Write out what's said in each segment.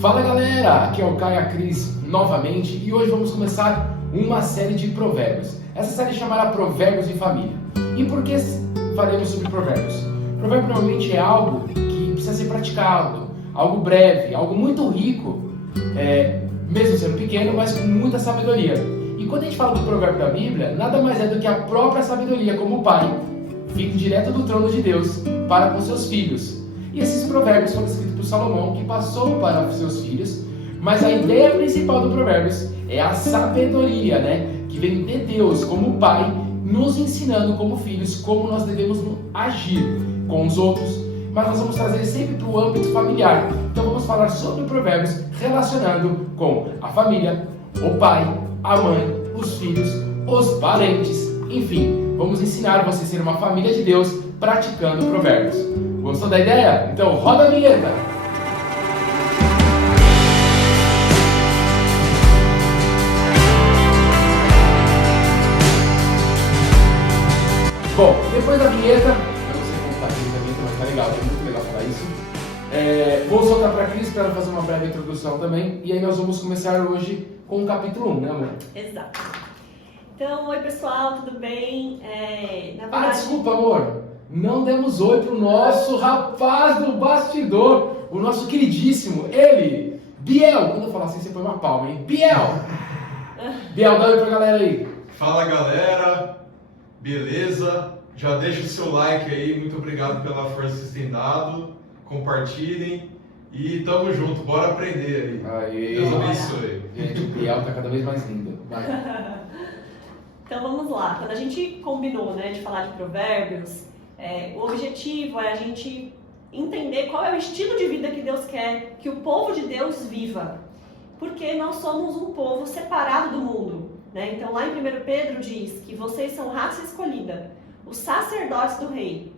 Fala galera, aqui é o Caio e a Cris novamente e hoje vamos começar uma série de provérbios. Essa série chamará Provérbios de Família. E por que faremos sobre provérbios? Provérbio normalmente é algo que precisa ser praticado, algo breve, algo muito rico, mesmo sendo pequeno, mas com muita sabedoria. E quando a gente fala do provérbio da Bíblia, nada mais é do que a própria sabedoria como pai, vindo direto do trono de Deus para com seus filhos. E esses provérbios foram escritos por Salomão, que passou para seus filhos, mas a ideia principal do provérbios é a sabedoria, que vem de Deus como pai, nos ensinando como filhos como nós devemos agir com os outros, mas nós vamos trazer sempre para o âmbito familiar. Então vamos falar sobre provérbios relacionando com a família, o pai, a mãe, os filhos, os parentes, enfim, vamos ensinar você a ser uma família de Deus praticando provérbios. Gostou da ideia? Então roda a vinheta! Bom, depois da vinheta, eu não sei como está aqui a vinheta, mas tá legal, é muito legal falar isso. Vou soltar para a Cris para ela fazer uma breve introdução também, e aí nós vamos começar hoje com o capítulo 1, né amor? Exato. Então, oi pessoal, tudo bem? Na verdade... Desculpa amor, não demos oi pro nosso rapaz do bastidor, o nosso queridíssimo, ele, Biel. Quando eu falar assim, você põe uma palma, hein? Biel! Biel, dá oi pra galera aí. Fala galera, beleza? Já deixa o seu like aí, muito obrigado pela força que vocês têm dado, compartilhem e tamo junto, bora aprender aí. Aê. Deus abençoe. Gente, o Biel tá cada vez mais lindo. Vai. Então vamos lá, quando a gente combinou de falar de provérbios, o objetivo é a gente entender qual é o estilo de vida que Deus quer que o povo de Deus viva, porque nós somos um povo separado do mundo, Então lá em 1 Pedro diz que vocês são raça escolhida, os sacerdotes do rei,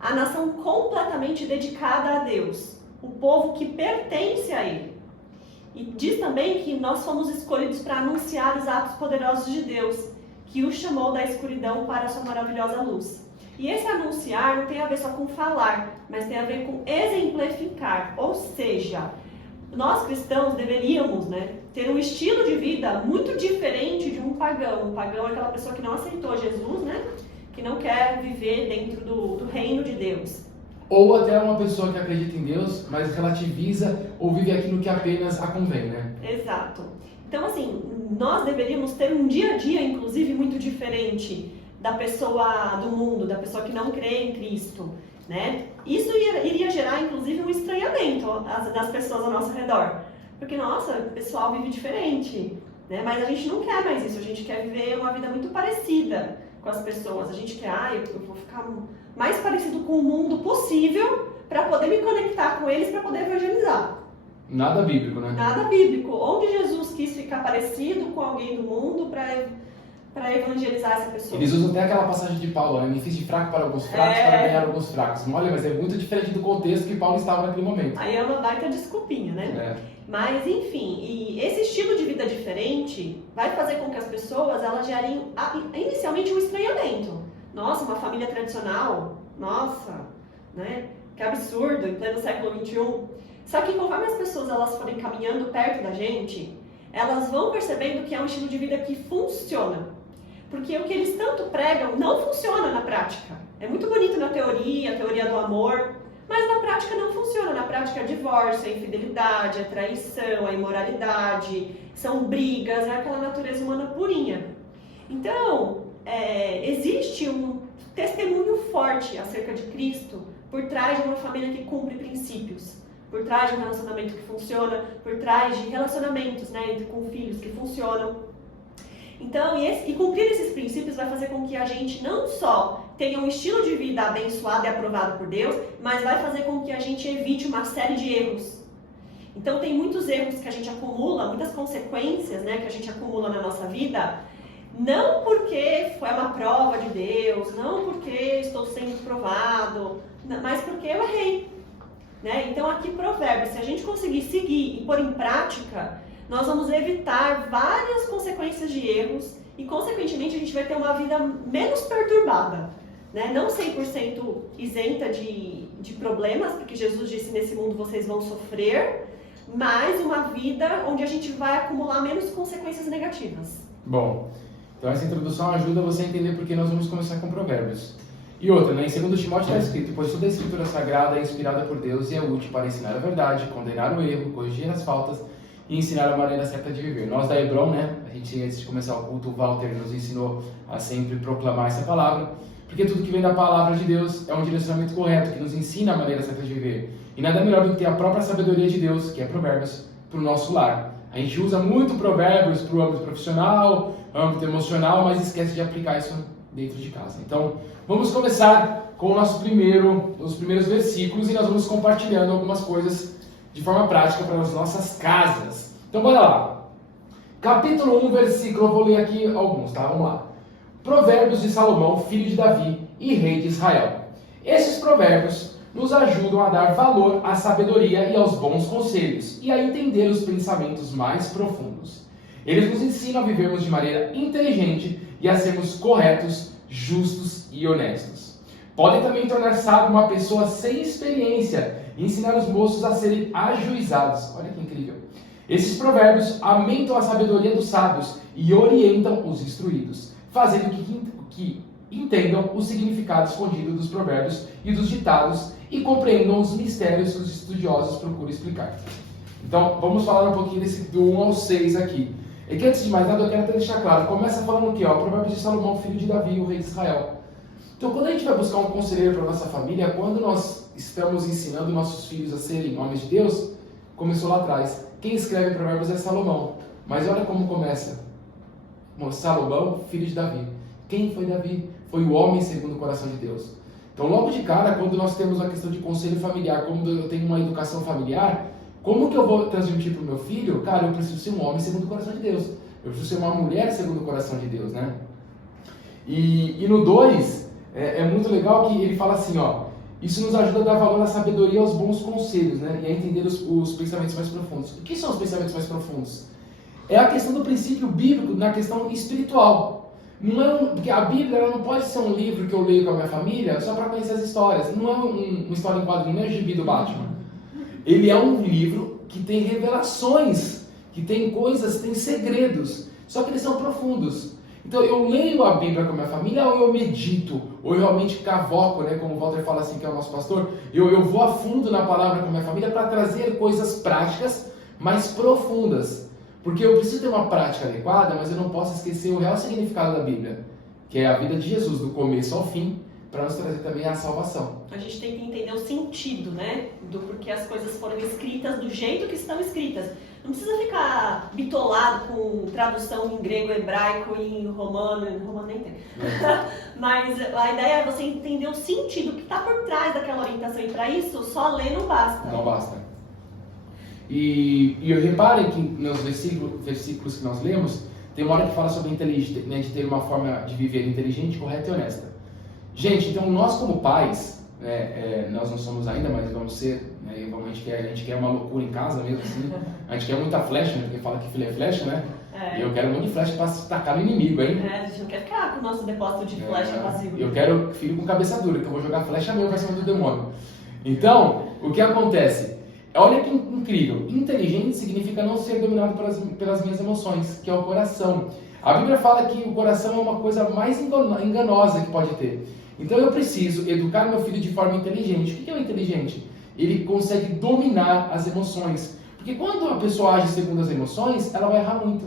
a nação completamente dedicada a Deus, o povo que pertence a Ele. E diz também que nós fomos escolhidos para anunciar os atos poderosos de Deus, que o chamou da escuridão para a sua maravilhosa luz. E esse anunciar não tem a ver só com falar, mas tem a ver com exemplificar. Ou seja, nós cristãos deveríamos ter um estilo de vida muito diferente de um pagão. Um pagão é aquela pessoa que não aceitou Jesus, que não quer viver dentro do reino de Deus. Ou até uma pessoa que acredita em Deus, mas relativiza ou vive aquilo que apenas a convém, Exato. Então, assim, nós deveríamos ter um dia a dia, inclusive, muito diferente da pessoa do mundo, da pessoa que não crê em Cristo, Isso iria gerar, inclusive, um estranhamento das pessoas ao nosso redor. Porque, nossa, o pessoal vive diferente, Mas a gente não quer mais isso, a gente quer viver uma vida muito parecida com as pessoas. A gente quer, eu vou ficar mais parecido com o mundo possível para poder me conectar com eles, para poder evangelizar. Nada bíblico, Nada bíblico. Onde Jesus quis ficar parecido com alguém do mundo para evangelizar essa pessoa. Eles usam até aquela passagem de Paulo, me fiz de fraco para alguns fracos, para ganhar alguns fracos. Olha, mas é muito diferente do contexto que Paulo estava naquele momento. Aí é uma baita desculpinha, Mas, enfim, e esse estilo de vida diferente vai fazer com que as pessoas, elas gerem inicialmente um estranhamento. Nossa, uma família tradicional, nossa, que absurdo, em pleno século XXI. Só que conforme as pessoas elas forem caminhando perto da gente, elas vão percebendo que é um estilo de vida que funciona. Porque o que eles tanto pregam não funciona na prática. É muito bonito na teoria, a teoria do amor, mas na prática não funciona. Na prática é divórcio, é infidelidade, é traição, é imoralidade, são brigas, é aquela natureza humana purinha. Então, existe um testemunho forte acerca de Cristo por trás de uma família que cumpre princípios, por trás de um relacionamento que funciona, por trás de relacionamentos com filhos que funcionam. Então, e cumprir esses princípios vai fazer com que a gente não só tenha um estilo de vida abençoado e aprovado por Deus, mas vai fazer com que a gente evite uma série de erros. Então, tem muitos erros que a gente acumula, muitas consequências que a gente acumula na nossa vida, não porque foi uma prova de Deus, não porque estou sendo provado, mas porque eu errei. Então, aqui Provérbios, se a gente conseguir seguir e pôr em prática, nós vamos evitar várias consequências de erros e, consequentemente, a gente vai ter uma vida menos perturbada. Não 100% isenta de problemas, porque Jesus disse, nesse mundo vocês vão sofrer, mas uma vida onde a gente vai acumular menos consequências negativas. Bom, então essa introdução ajuda você a entender porque nós vamos começar com Provérbios. E outra, né? Em 2 Timóteo está escrito: pois toda a escritura sagrada é inspirada por Deus e é útil para ensinar a verdade, condenar o erro, corrigir as faltas e ensinar a maneira certa de viver. Nós da Hebron, né? A gente, antes de começar o culto, o Walter nos ensinou a sempre proclamar essa palavra, porque tudo que vem da palavra de Deus é um direcionamento correto, que nos ensina a maneira certa de viver. E nada melhor do que ter a própria sabedoria de Deus, que é Provérbios, para o nosso lar. A gente usa muito Provérbios para o âmbito profissional, âmbito emocional, mas esquece de aplicar isso dentro de casa. Então, vamos começar com os primeiros versículos e nós vamos compartilhando algumas coisas de forma prática para as nossas casas. Então, bora lá. Capítulo 1, versículo, eu vou ler aqui alguns, tá? Vamos lá. Provérbios de Salomão, filho de Davi e rei de Israel. Esses provérbios nos ajudam a dar valor à sabedoria e aos bons conselhos e a entender os pensamentos mais profundos. Eles nos ensinam a vivermos de maneira inteligente e a sermos corretos, justos e honestos. Podem também tornar sábio uma pessoa sem experiência e ensinar os moços a serem ajuizados. Olha que incrível. Esses provérbios aumentam a sabedoria dos sábios e orientam os instruídos, fazendo que entendam o significado escondido dos provérbios e dos ditados e compreendam os mistérios que os estudiosos procuram explicar. Então, vamos falar um pouquinho do 1 ao 6 aqui. É que antes de mais nada eu quero até deixar claro, começa falando o quê? Provérbios de Salomão, filho de Davi, o rei de Israel. Então, quando a gente vai buscar um conselheiro para a nossa família, quando nós estamos ensinando nossos filhos a serem homens de Deus, começou lá atrás. Quem escreve Provérbios é Salomão. Mas olha como começa. Salomão, filho de Davi. Quem foi Davi? Foi o homem segundo o coração de Deus. Então, logo de cara, quando nós temos a questão de conselho familiar, quando eu tenho uma educação familiar, como que eu vou transmitir para o meu filho? Cara, eu preciso ser um homem segundo o coração de Deus. Eu preciso ser uma mulher segundo o coração de Deus, né? E no 2, é muito legal que ele fala assim, ó. Isso nos ajuda a dar valor à sabedoria e aos bons conselhos, né? E a entender os pensamentos mais profundos. O que são os pensamentos mais profundos? É a questão do princípio bíblico na questão espiritual. Porque a Bíblia ela não pode ser um livro que eu leio com a minha família só para conhecer as histórias. Não é uma história em quadrinho, não é gibi do Batman. Ele é um livro que tem revelações, que tem coisas, tem segredos, só que eles são profundos. Então eu leio a Bíblia com a minha família ou eu medito, ou eu realmente cavoco, né, como o Walter fala assim, que é o nosso pastor, eu vou a fundo na palavra com a minha família para trazer coisas práticas, mais profundas. Porque eu preciso ter uma prática adequada, mas eu não posso esquecer o real significado da Bíblia, que é a vida de Jesus, do começo ao fim, para nos trazer também a salvação. A gente tem que entender o sentido, né? Do porquê as coisas foram escritas do jeito que estão escritas. Não precisa ficar bitolado com tradução em grego, hebraico e em romano nem tem. Mas a ideia é você entender o sentido que está por trás daquela orientação. E para isso, só ler não basta. Não basta. E reparem que nos versículos que nós lemos, tem uma hora que fala sobre inteligência, né, de ter uma forma de viver inteligente, correta e honesta. Gente, então nós como pais, nós não somos ainda, mas vamos ser, né, a gente quer uma loucura em casa mesmo, assim, a gente quer muita flecha, né, porque fala que filho é flecha, né? E eu quero um monte de flecha para tacar no inimigo, hein? A gente não quer ficar com o nosso depósito de flecha vazio. Eu quero filho com cabeça dura, que eu vou jogar flecha mesmo para cima do demônio. Então, o que acontece? Olha que incrível, inteligente significa não ser dominado pelas minhas emoções, que é o coração. A Bíblia fala que o coração é uma coisa mais enganosa que pode ter. Então eu preciso educar meu filho de forma inteligente. O que é o inteligente? Ele consegue dominar as emoções. Porque quando a pessoa age segundo as emoções, ela vai errar muito.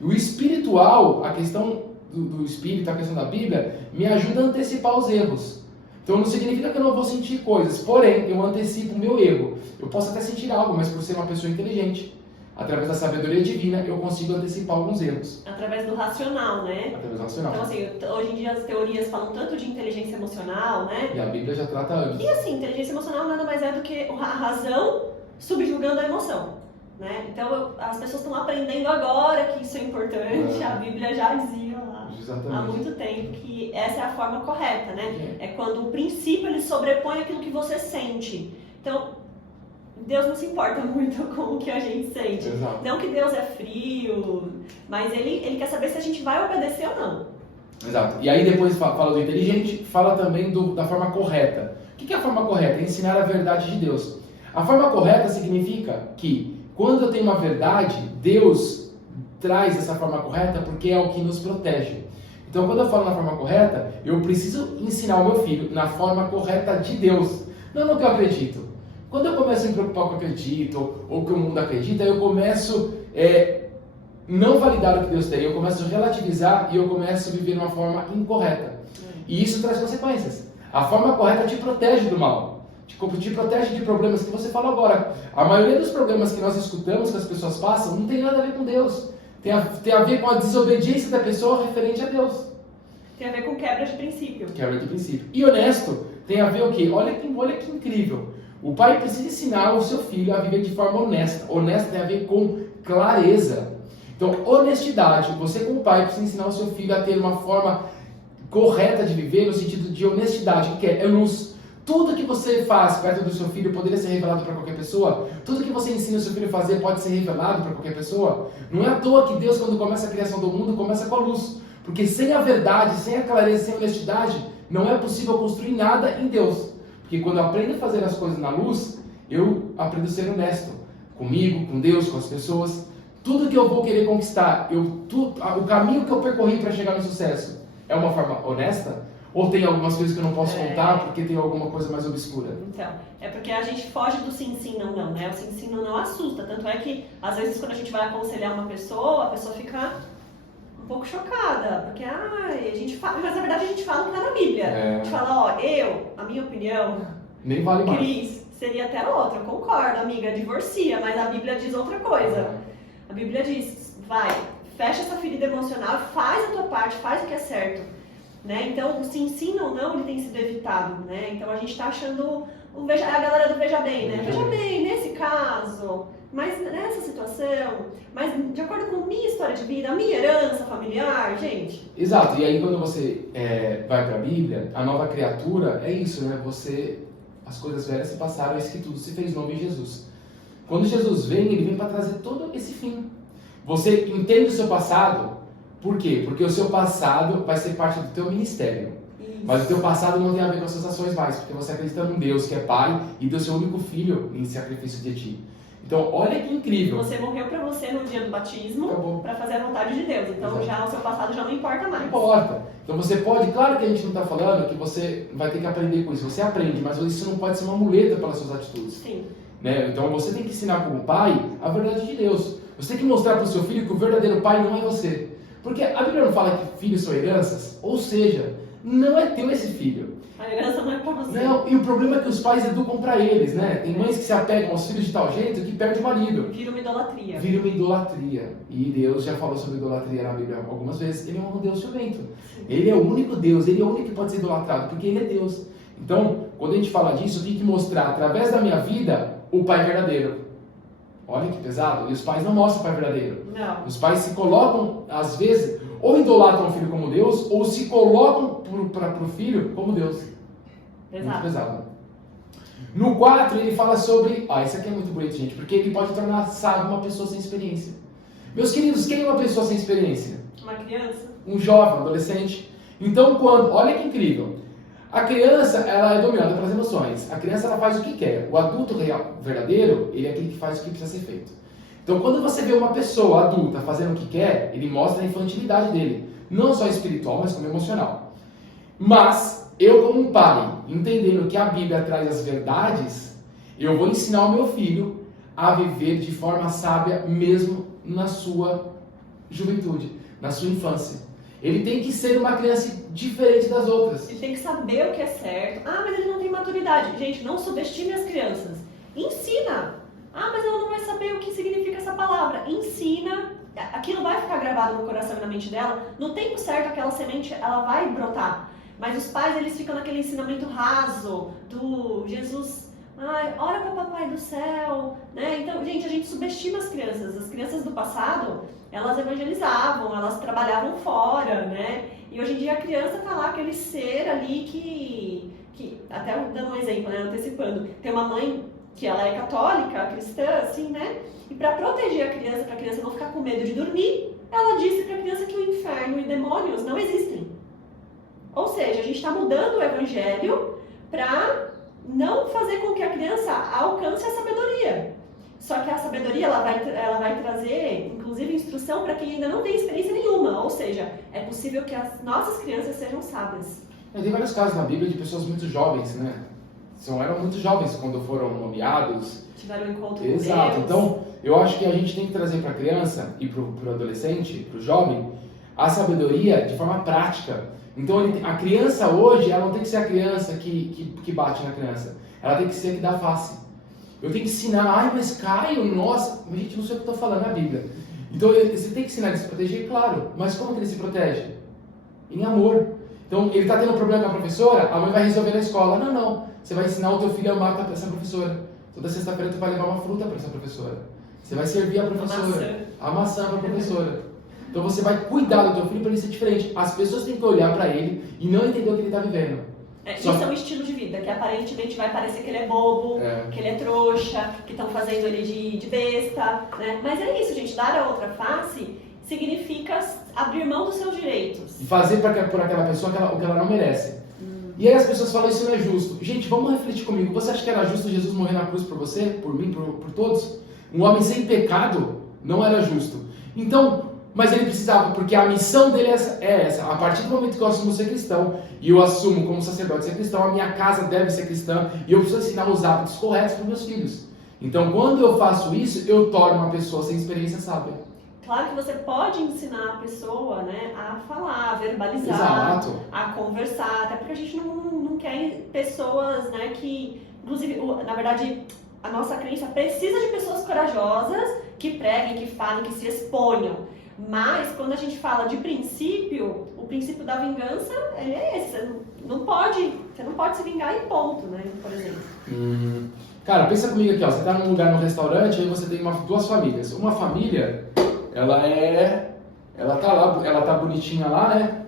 O espiritual, a questão do espírito, a questão da Bíblia, me ajuda a antecipar os erros. Então não significa que eu não vou sentir coisas, porém eu antecipo o meu erro. Eu posso até sentir algo, mas por ser uma pessoa inteligente, através da sabedoria divina, eu consigo antecipar alguns erros. Através do racional, né? Através do racional. Então, assim, hoje em dia as teorias falam tanto de inteligência emocional, né? E a Bíblia já trata antes. E assim, inteligência emocional nada mais é do que a razão subjugando a emoção, né? Então, as pessoas estão aprendendo agora que isso é importante. A Bíblia já dizia lá há muito tempo que essa é a forma correta, né? É quando o princípio ele sobrepõe aquilo que você sente. Então, Deus não se importa muito com o que a gente sente. Exato. Não que Deus é frio, mas ele quer saber se a gente vai obedecer ou não. Exato. E aí depois fala do inteligente, fala também da forma correta. O que é a forma correta? É ensinar a verdade de Deus. A forma correta significa que quando eu tenho uma verdade, Deus traz essa forma correta porque é o que nos protege. Então, quando eu falo na forma correta, eu preciso ensinar o meu filho na forma correta de Deus, não no que eu acredito. Quando eu começo a me preocupar com o que eu acredito, ou que o mundo acredita, eu começo não validar o que Deus tem, eu começo a relativizar e eu começo a viver de uma forma incorreta. E isso traz consequências. A forma correta te protege do mal, te protege de problemas que você falou agora. A maioria dos problemas que nós escutamos, que as pessoas passam, não tem nada a ver com Deus. Tem a ver com a desobediência da pessoa referente a Deus. Tem a ver com quebra de princípio. Quebra de princípio. E honesto tem a ver o quê? Olha que incrível. O pai precisa ensinar o seu filho a viver de forma honesta. Honesta tem a ver com clareza. Então, honestidade. Você como pai precisa ensinar o seu filho a ter uma forma correta de viver, no sentido de honestidade, que é luz. Tudo que você faz perto do seu filho poderia ser revelado para qualquer pessoa. Tudo que você ensina o seu filho a fazer pode ser revelado para qualquer pessoa. Não é à toa que Deus, quando começa a criação do mundo, começa com a luz. Porque sem a verdade, sem a clareza, sem a honestidade, não é possível construir nada em Deus. Porque quando eu aprendo a fazer as coisas na luz, eu aprendo a ser honesto. Comigo, com Deus, com as pessoas. Tudo que eu vou querer conquistar, o caminho que eu percorri para chegar no sucesso, é uma forma honesta? Ou tem algumas coisas que eu não posso contar porque tem alguma coisa mais obscura? Então, é porque a gente foge do sim, sim, não, não, né? O sim, sim, não, não assusta. Tanto é que, às vezes, quando a gente vai aconselhar uma pessoa, a pessoa fica um pouco chocada. Porque, a gente fala... Mas, na verdade, a gente fala o que está na Bíblia. A gente fala, a minha opinião... Nem vale mais. Cris, seria até outra. Eu concordo, amiga, divorcia. Mas a Bíblia diz outra coisa. A Bíblia diz, fecha essa ferida emocional, faz a tua parte, faz o que é certo. Né? Então, o sim, sim, não, não, ele tem sido evitado, né? Então, a gente está achando, a galera do veja bem, né? Veja bem, nesse caso, mas nessa situação, mas de acordo com minha história de vida, a minha herança familiar, gente. Exato, e aí quando você vai para a Bíblia, a nova criatura é isso, né? As coisas velhas se passaram, eis que tudo se fez novo em Jesus. Quando Jesus vem, ele vem para trazer todo esse fim. Você entende o seu passado. Por quê? Porque o seu passado vai ser parte do teu ministério. Isso. Mas o teu passado não tem a ver com as suas ações mais, porque você acredita num Deus que é Pai e deu seu único filho em sacrifício de ti. Então, olha que incrível. Você morreu para você no dia do batismo para fazer a vontade de Deus. Então, já o seu passado já não importa mais. Não importa. Então, você pode... Claro que a gente não está falando que você vai ter que aprender com isso. Você aprende, mas isso não pode ser uma muleta pelas suas atitudes. Sim. Né? Então, você tem que ensinar como pai a verdade de Deus. Você tem que mostrar para o seu filho que o verdadeiro pai não é você. Porque a Bíblia não fala que filhos são heranças, ou seja, não é teu esse filho. A herança não é para você. Não, e o problema é que os pais educam para eles, né? Tem mães que se apegam aos filhos de tal jeito que perde o marido. Vira uma idolatria. Vira uma idolatria. E Deus já falou sobre idolatria na Bíblia algumas vezes. Ele é um Deus ciumento. Ele é o único Deus, ele é o único que pode ser idolatrado, porque ele é Deus. Então, quando a gente fala disso, eu tenho que mostrar, através da minha vida, o pai verdadeiro. Olha que pesado. E os pais não mostram o pai verdadeiro. Não. Os pais se colocam, às vezes, ou idolatram o filho como Deus, ou se colocam para o filho como Deus. Exato. Muito pesado. No 4, ele fala sobre... Isso aqui é muito bonito, gente, porque ele pode tornar sábio uma pessoa sem experiência. Meus queridos, quem é uma pessoa sem experiência? Uma criança. Um jovem, um adolescente. Então, olha que incrível. A criança, ela é dominada pelas emoções. A criança, ela faz o que quer. O adulto real, verdadeiro, ele é aquele que faz o que precisa ser feito. Então, quando você vê uma pessoa adulta fazendo o que quer, ele mostra a infantilidade dele. Não só espiritual, mas como emocional. Mas, eu como um pai, entendendo que a Bíblia traz as verdades, eu vou ensinar o meu filho a viver de forma sábia, mesmo na sua juventude, na sua infância. Ele tem que ser uma criança diferente das outras. Ele tem que saber o que é certo. Mas ele não tem maturidade. Gente, não subestime as crianças. Ensina. Mas ela não vai saber o que significa essa palavra. Ensina. Aquilo vai ficar gravado no coração e na mente dela. No tempo certo, aquela semente, ela vai brotar. Mas os pais, eles ficam naquele ensinamento raso do Jesus... ora para o papai do céu, né? Então, gente, a gente subestima as crianças. As crianças do passado, elas evangelizavam, elas trabalhavam fora, né? E hoje em dia a criança tá lá, aquele ser ali que até dando um exemplo, né? Antecipando, tem uma mãe que ela é católica, cristã, assim, né? E para proteger a criança, para a criança não ficar com medo de dormir, ela disse para a criança que o inferno e demônios não existem. Ou seja, a gente está mudando o evangelho para não fazer com que a criança alcance a sabedoria. Só que a sabedoria ela vai trazer, inclusive, instrução para quem ainda não tem experiência nenhuma. Ou seja, é possível que as nossas crianças sejam sábias. Tem vários casos na Bíblia de pessoas muito jovens, né? Eram muito jovens quando foram nomeados. Tiveram um encontro com Exato. Deus. Então, eu acho que a gente tem que trazer para a criança e para o adolescente, para o jovem, a sabedoria de forma prática. Então, a criança hoje, ela não tem que ser a criança que bate na criança. Ela tem que ser a que dá face. Eu tenho que ensinar, ai, mas Caio, nossa, gente, não sei o que eu estou falando na Bíblia. Então, você tem que ensinar ele a se proteger, claro. Mas como que ele se protege? Em amor. Então, ele está tendo um problema com a professora, a mãe vai resolver na escola. Não. Você vai ensinar o teu filho a amar essa professora. Toda sexta-feira tu vai levar uma fruta para essa professora. Você vai servir a professora. A maçã para a professora. Então você vai cuidar do teu filho para ele ser diferente. As pessoas têm que olhar para ele e não entender o que ele está vivendo. Isso é um estilo de vida, que aparentemente vai parecer que ele é bobo, que ele é trouxa, que estão fazendo ele de besta, né? Mas é isso, gente. Dar a outra face significa abrir mão dos seus direitos. E fazer por aquela pessoa o que ela não merece. E aí as pessoas falam, isso não é justo. Gente, vamos refletir comigo. Você acha que era justo Jesus morrer na cruz por você, por mim, por todos? Um homem sem pecado não era justo. Então, mas ele precisava, porque a missão dele é essa. A partir do momento que eu assumo ser cristão, e eu assumo como sacerdote ser cristão, a minha casa deve ser cristã, e eu preciso ensinar os hábitos corretos para os meus filhos. Então, quando eu faço isso, eu torno uma pessoa sem experiência sábia. Claro que você pode ensinar a pessoa, né, a falar, a verbalizar, Exato. A conversar, até porque a gente não quer pessoas, né, que, inclusive, na verdade, a nossa crença precisa de pessoas corajosas, que preguem, que falem, que se exponham. Mas, quando a gente fala de princípio, o princípio da vingança, ele é esse. Você não pode se vingar e ponto, né, por exemplo. Cara, pensa comigo aqui, ó. Você tá num lugar, num restaurante, aí você tem duas famílias. Uma família, ela tá bonitinha lá, né?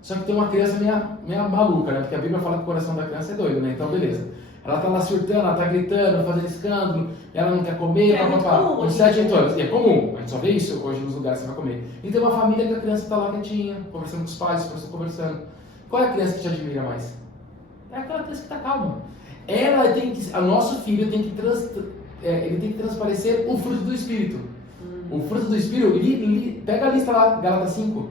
Só que tem uma criança meio maluca, né? Porque a Bíblia fala que o coração da criança é doido, né? Então, beleza. Ela tá lá surtando, ela tá gritando, fazendo escândalo, ela não quer comer, com 7, 8 anos. E é comum, a gente só vê isso hoje nos lugares que você vai comer. E tem uma família que a criança tá lá quietinha, conversando com os pais, os pais conversando. Qual é a criança que te admira mais? É aquela criança que tá calma. O nosso filho tem que ele tem que transparecer o fruto do Espírito. O fruto do Espírito, pega a lista lá, Gálatas 5.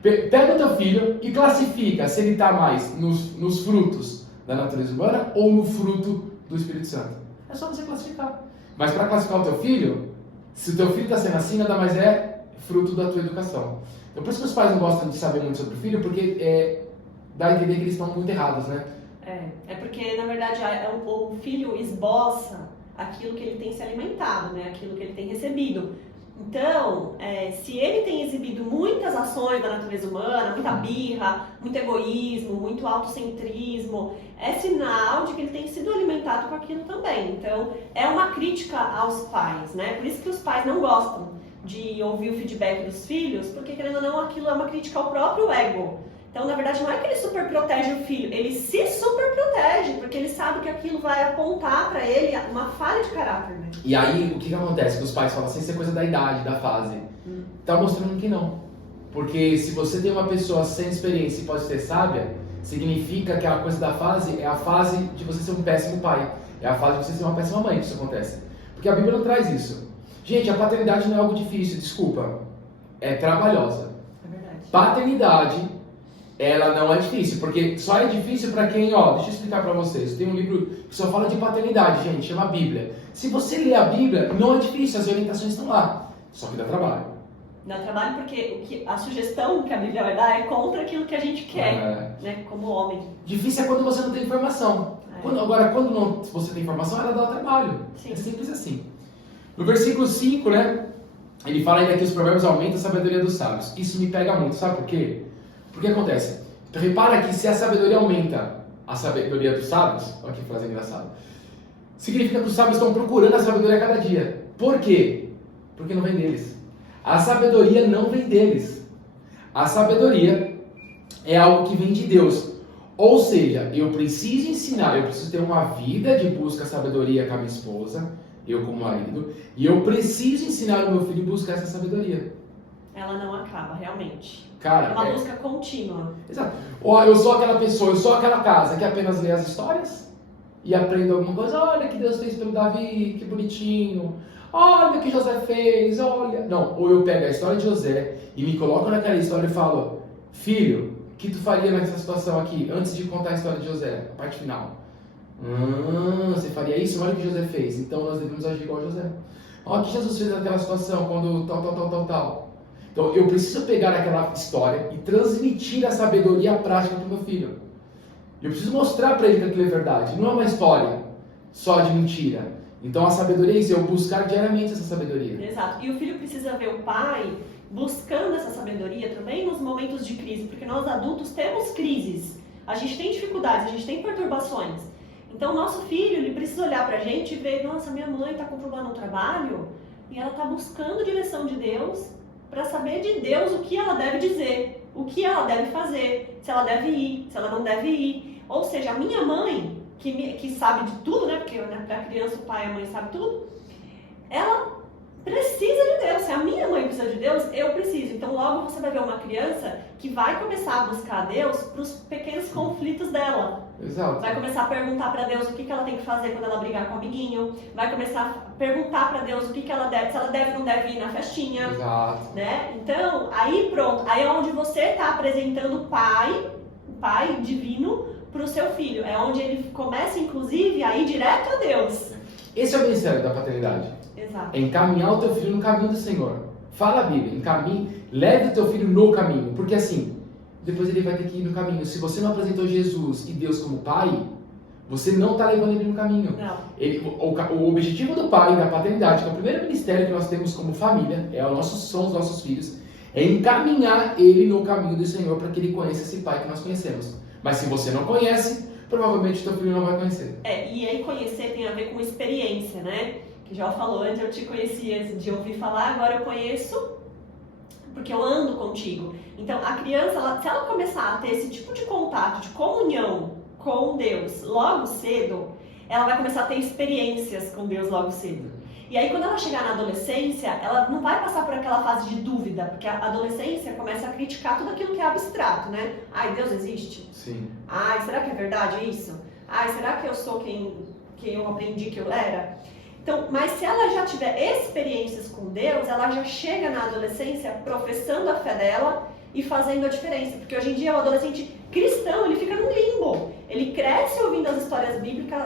Pega o teu filho e classifica se ele está mais nos frutos da natureza humana ou no fruto do Espírito Santo. É só você classificar. Mas para classificar o teu filho, se o teu filho está sendo assim, nada mais é fruto da tua educação. Então por isso que os pais não gostam de saber muito sobre o filho, porque dá a entender que eles estão muito errados, né? É porque, na verdade, o filho esboça aquilo que ele tem se alimentado, né? Aquilo que ele tem recebido. Então, se ele tem exibido muitas ações da natureza humana, muita birra, muito egoísmo, muito autocentrismo, é sinal de que ele tem sido alimentado com aquilo também. Então, é uma crítica aos pais, né? Por isso que os pais não gostam de ouvir o feedback dos filhos, porque, querendo ou não, aquilo é uma crítica ao próprio ego. Então, na verdade, não é que ele super protege o filho, ele se super protege, porque ele sabe que aquilo vai apontar para ele uma falha de caráter, né? E aí, o que acontece? Que os pais falam assim, isso é coisa da idade, da fase. Tá mostrando que não. Porque se você tem uma pessoa sem experiência e pode ser sábia, significa que a coisa da fase é a fase de você ser um péssimo pai. É a fase de você ser uma péssima mãe que isso acontece. Porque a Bíblia não traz isso. Gente, a paternidade não é algo difícil, desculpa. É trabalhosa. É verdade. Paternidade, ela não é difícil, porque só é difícil para quem, deixa eu explicar para vocês. Tem um livro que só fala de paternidade, gente, chama Bíblia. Se você ler a Bíblia, não é difícil, as orientações estão lá, só que dá trabalho. Dá trabalho porque a sugestão que a Bíblia vai dar é contra aquilo que a gente quer, né, como homem. Difícil é quando você não tem informação. Quando você tem informação, ela dá trabalho. Sim. É simples assim. No versículo 5, né, ele fala ainda que os provérbios aumentam a sabedoria dos sábios. Isso me pega muito, sabe por quê? Porque acontece, repara que se a sabedoria aumenta a sabedoria dos sábios, olha que frase engraçada, significa que os sábios estão procurando a sabedoria a cada dia. Por quê? Porque não vem deles. A sabedoria não vem deles. A sabedoria é algo que vem de Deus. Ou seja, eu preciso ensinar, eu preciso ter uma vida de busca de sabedoria com a minha esposa, eu como marido, e eu preciso ensinar o meu filho a buscar essa sabedoria. Ela não acaba, realmente. Cara, é uma busca contínua. Exato. Ou eu sou aquela pessoa, eu sou aquela casa que apenas lê as histórias. e aprendo alguma coisa. Olha o que Deus fez pelo Davi, que bonitinho. Olha o que José fez, olha. Não, ou eu pego a história de José e me coloco naquela história e falo, filho, o que tu faria nessa situação aqui, antes de contar a história de José, a parte final? Você faria isso? Olha o que José fez, então nós devemos agir igual a José. Olha o que Jesus fez naquela situação, quando tal. Então eu preciso pegar aquela história e transmitir a sabedoria prática para o meu filho. Eu preciso mostrar para ele que aquilo é verdade, não é uma história só de mentira. Então a sabedoria é isso, eu buscar diariamente essa sabedoria. Exato. E o filho precisa ver o pai buscando essa sabedoria também nos momentos de crise, porque nós adultos temos crises, a gente tem dificuldades, a gente tem perturbações. Então nosso filho, ele precisa olhar pra gente e ver, nossa, minha mãe está controlando o trabalho e ela está buscando direção de Deus para saber de Deus o que ela deve dizer, o que ela deve fazer, se ela deve ir, se ela não deve ir. Ou seja, a minha mãe, que sabe de tudo, né? Porque para criança o pai e a mãe sabem tudo, ela precisa de Deus. Se a minha mãe precisa de Deus, eu preciso. Então logo você vai ver uma criança que vai começar a buscar a Deus para os pequenos conflitos dela. Exato. Vai começar a perguntar para Deus o que ela tem que fazer quando ela brigar com o amiguinho. Vai começar a perguntar para Deus o que ela deve, se ela deve ou não deve ir na festinha. Exato. Né? Então, aí pronto. Aí é onde você está apresentando o Pai divino para o seu filho. É onde ele começa, inclusive, a ir direto a Deus. Esse é o ministério da paternidade. Exato. É encaminhar o teu filho no caminho do Senhor. Fala a Bíblia, leve o teu filho no caminho. Porque assim, depois ele vai ter que ir no caminho. Se você não apresentou Jesus e Deus como pai, você não está levando ele no caminho. Não. O objetivo do pai, da paternidade, que é o primeiro ministério que nós temos como família, são os nossos filhos, é encaminhar ele no caminho do Senhor para que ele conheça esse pai que nós conhecemos. Mas se você não conhece, provavelmente o teu filho não vai conhecer. E aí conhecer tem a ver com experiência, né? Que já falou, antes eu te conhecia de ouvir falar, agora eu conheço porque eu ando contigo. Então a criança, se ela começar a ter esse tipo de contato, de comunhão com Deus logo cedo, ela vai começar a ter experiências com Deus logo cedo. E aí quando ela chegar na adolescência, ela não vai passar por aquela fase de dúvida, porque a adolescência começa a criticar tudo aquilo que é abstrato, né? Ai, Deus existe? Sim. Ai, será que é verdade isso? Ai, será que eu sou quem eu aprendi que eu era? Então, mas se ela já tiver experiências com Deus, ela já chega na adolescência professando a fé dela e fazendo a diferença. Porque hoje em dia o adolescente cristão, ele fica no limbo. Ele cresce ouvindo as histórias bíblicas,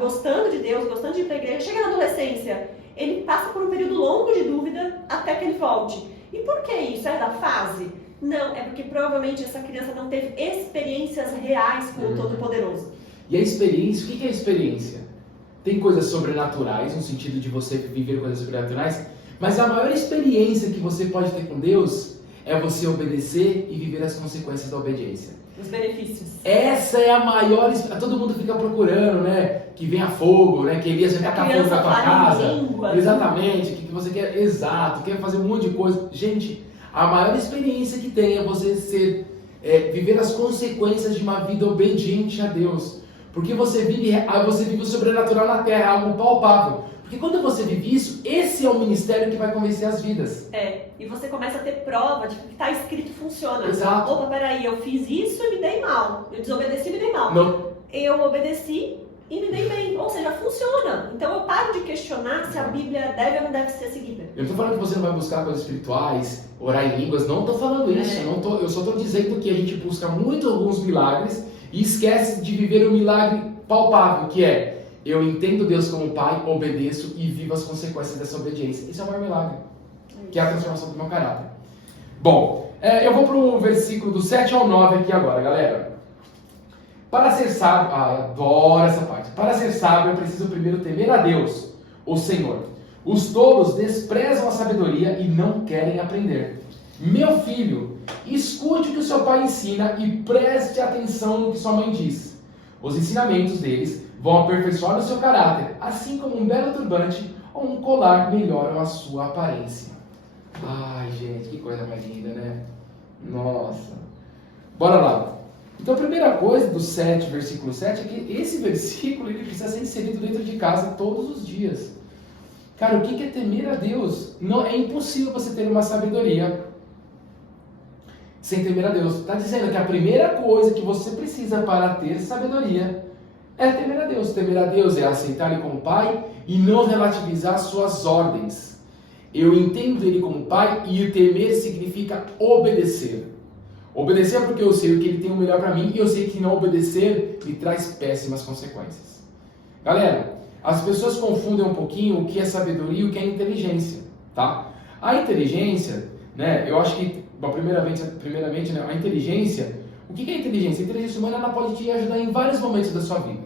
gostando de Deus, gostando de ir para a igreja. Chega na adolescência, ele passa por um período longo de dúvida até que ele volte. E por que isso? É da fase? Não, é porque provavelmente essa criança não teve experiências reais com o Todo-Poderoso. E a experiência, o que é a experiência? Tem coisas sobrenaturais, no sentido de você viver coisas sobrenaturais, mas a maior experiência que você pode ter com Deus é você obedecer e viver as consequências da obediência. Os benefícios. Essa é a maior... Todo mundo fica procurando, né? Que venha fogo, né? Que Elias vai tacar fogo na tua casa. Língua, exatamente. O que você quer? Exato. Quer fazer um monte de coisa. Gente, a maior experiência que tem é você viver as consequências de uma vida obediente a Deus. Porque você vive o sobrenatural na terra, algo palpável. Porque quando você vive isso, esse é o ministério que vai convencer as vidas. E você começa a ter prova de que o que está escrito funciona. Exato. Opa, peraí, eu fiz isso e me dei mal. Eu desobedeci e me dei mal. Não. Eu obedeci e me dei bem. Ou seja, funciona. Então eu paro de questionar se a Bíblia deve ou não deve ser seguida. Eu não estou falando que você não vai buscar coisas espirituais, orar em línguas, não estou falando isso. Eu só estou dizendo que a gente busca muito alguns milagres e esquece de viver o milagre palpável, que é: eu entendo Deus como Pai, obedeço e vivo as consequências dessa obediência. Esse é o maior milagre, que é a transformação do meu caráter. Bom, eu vou para o versículo do 7 ao 9 aqui agora, galera. Para ser sábio, adoro essa parte. Para ser sábio, eu preciso primeiro temer a Deus, o Senhor. Os tolos desprezam a sabedoria e não querem aprender. Meu filho, escute o que o seu pai ensina e preste atenção no que sua mãe diz. Os ensinamentos deles vão aperfeiçoar o seu caráter, assim como um belo turbante ou um colar melhoram a sua aparência. Ai, gente, que coisa mais linda, né? Nossa. Bora lá. Então, a primeira coisa do 7, versículo 7, é que esse versículo ele precisa ser inserido dentro de casa todos os dias. Cara, o que é temer a Deus? Não, é impossível você ter uma sabedoria sem temer a Deus. Está dizendo que a primeira coisa que você precisa para ter sabedoria É temer a Deus. Temer a Deus é aceitar Ele como Pai e não relativizar suas ordens. Eu entendo Ele como Pai e o temer significa obedecer. Obedecer é porque eu sei o que Ele tem o melhor para mim e eu sei que não obedecer me traz péssimas consequências. Galera, as pessoas confundem um pouquinho o que é sabedoria e o que é inteligência, tá? A inteligência, né, eu acho que, primeiramente, né, a inteligência, o que é inteligência? A inteligência humana ela pode te ajudar em vários momentos da sua vida.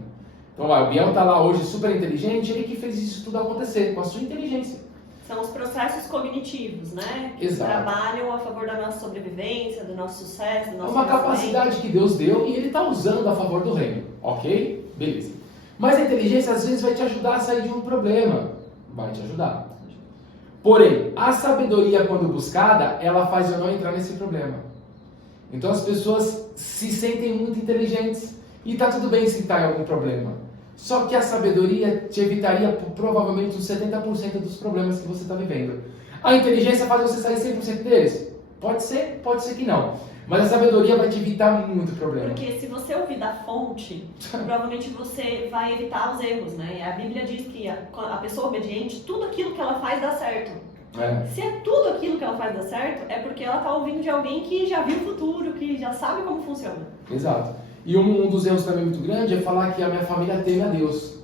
Então, o Biel está lá hoje super inteligente, ele que fez isso tudo acontecer, com a sua inteligência. São os processos cognitivos, né? Que Exato. Trabalham a favor da nossa sobrevivência, do nosso sucesso, do nosso É uma capacidade que Deus deu e Ele está usando a favor do reino, ok? Beleza. Mas a inteligência às vezes vai te ajudar a sair de um problema. Vai te ajudar. Porém, a sabedoria quando buscada, ela faz eu não entrar nesse problema. Então as pessoas se sentem muito inteligentes e está tudo bem se está em algum problema. Só que a sabedoria te evitaria provavelmente uns 70% dos problemas que você está vivendo. A inteligência faz você sair 100% deles? Pode ser que não. Mas a sabedoria vai te evitar muito problema. Porque se você ouvir da fonte, provavelmente você vai evitar os erros, né? A Bíblia diz que a pessoa obediente, tudo aquilo que ela faz dá certo. Se é tudo aquilo que ela faz dar certo, é porque ela está ouvindo de alguém que já viu o futuro, que já sabe como funciona. Exato. E um dos erros também muito grande é falar que a minha família teme a Deus.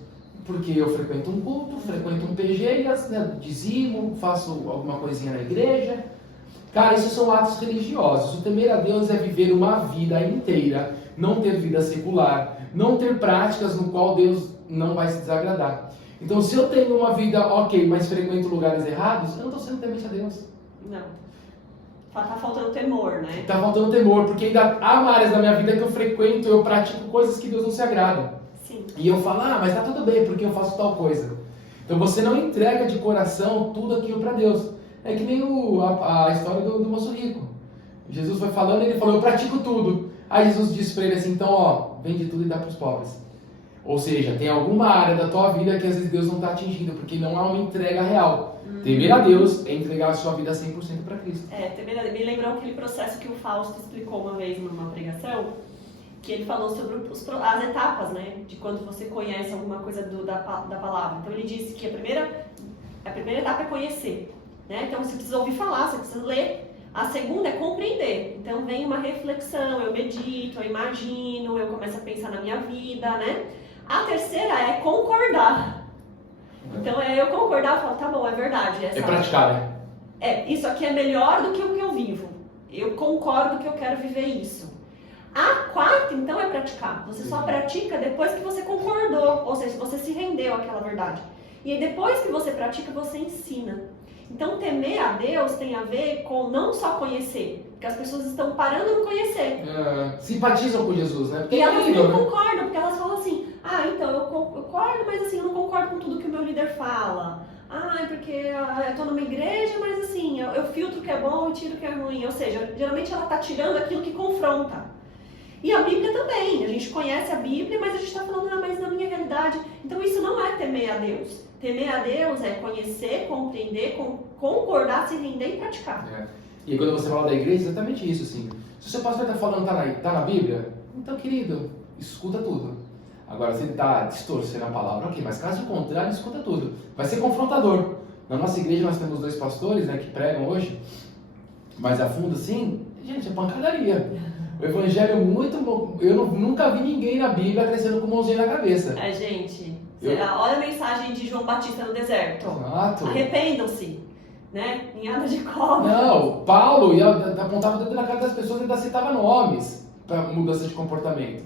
Porque eu frequento um culto, frequento um PG, né, dizimo, faço alguma coisinha na igreja. Cara, isso são atos religiosos. O temer a Deus é viver uma vida inteira, não ter vida secular, não ter práticas no qual Deus não vai se desagradar. Então, se eu tenho uma vida ok, mas frequento lugares errados, eu não estou sendo temente a Deus. Não. Tá faltando temor, né? Está faltando temor, porque ainda há áreas da minha vida que eu frequento, eu pratico coisas que Deus não se agrada. Sim. E eu falo, mas tá tudo bem, porque eu faço tal coisa. Então você não entrega de coração tudo aquilo para Deus. É que nem a história do moço rico. Jesus foi falando e ele falou, eu pratico tudo. Aí Jesus disse para ele assim, então vende tudo e dá para os pobres. Ou seja, tem alguma área da tua vida que às vezes Deus não está atingindo, porque não há uma entrega real. Temer a Deus é entregar a sua vida 100% para Cristo. Me lembrou aquele processo que o Fausto explicou uma vez numa pregação, que ele falou sobre as etapas, né, de quando você conhece alguma coisa da palavra. Então ele disse que a primeira etapa é conhecer, né? Então você precisa ouvir falar, você precisa ler. A segunda é compreender. Então vem uma reflexão, eu medito, eu imagino, eu começo a pensar na minha vida, né? A terceira é concordar. Então eu concordar e falar, tá bom, é verdade. É praticar, né? Isso aqui é melhor do que o que eu vivo. Eu concordo que eu quero viver isso. A quarta, então, é praticar. Você só pratica depois que você concordou, ou seja, você se rendeu àquela verdade. E aí, depois que você pratica, você ensina. Então, temer a Deus tem a ver com não só conhecer, porque as pessoas estão parando de conhecer. Simpatizam com Jesus, né? Porque e elas não concordam, porque elas falam assim, então, eu concordo, mas assim, eu não concordo com tudo que o meu líder fala. Porque eu estou numa igreja, mas assim, eu filtro o que é bom e tiro o que é ruim. Ou seja, geralmente ela está tirando aquilo que confronta. E a Bíblia também, a gente conhece a Bíblia, mas a gente está falando, mas na minha realidade. Então isso não é temer a Deus. Temer a Deus é conhecer, compreender, concordar, se render e praticar. E quando você fala da igreja, é exatamente isso, assim. Se o seu pastor está falando, tá na Bíblia, então, querido, escuta tudo. Agora, se ele está distorcendo a palavra, ok, mas caso contrário, escuta tudo. Vai ser confrontador. Na nossa igreja nós temos 2 pastores, né, que pregam hoje, mais a fundo assim, gente, é pancadaria. O evangelho é muito bom. Eu nunca vi ninguém na Bíblia crescendo com mãozinha na cabeça. Gente, olha a mensagem de João Batista no deserto. Exato. Arrependam-se, né? Ninhada de cobra. Não, Paulo apontava o dedo na cara das pessoas e ainda citava nomes para mudança de comportamento.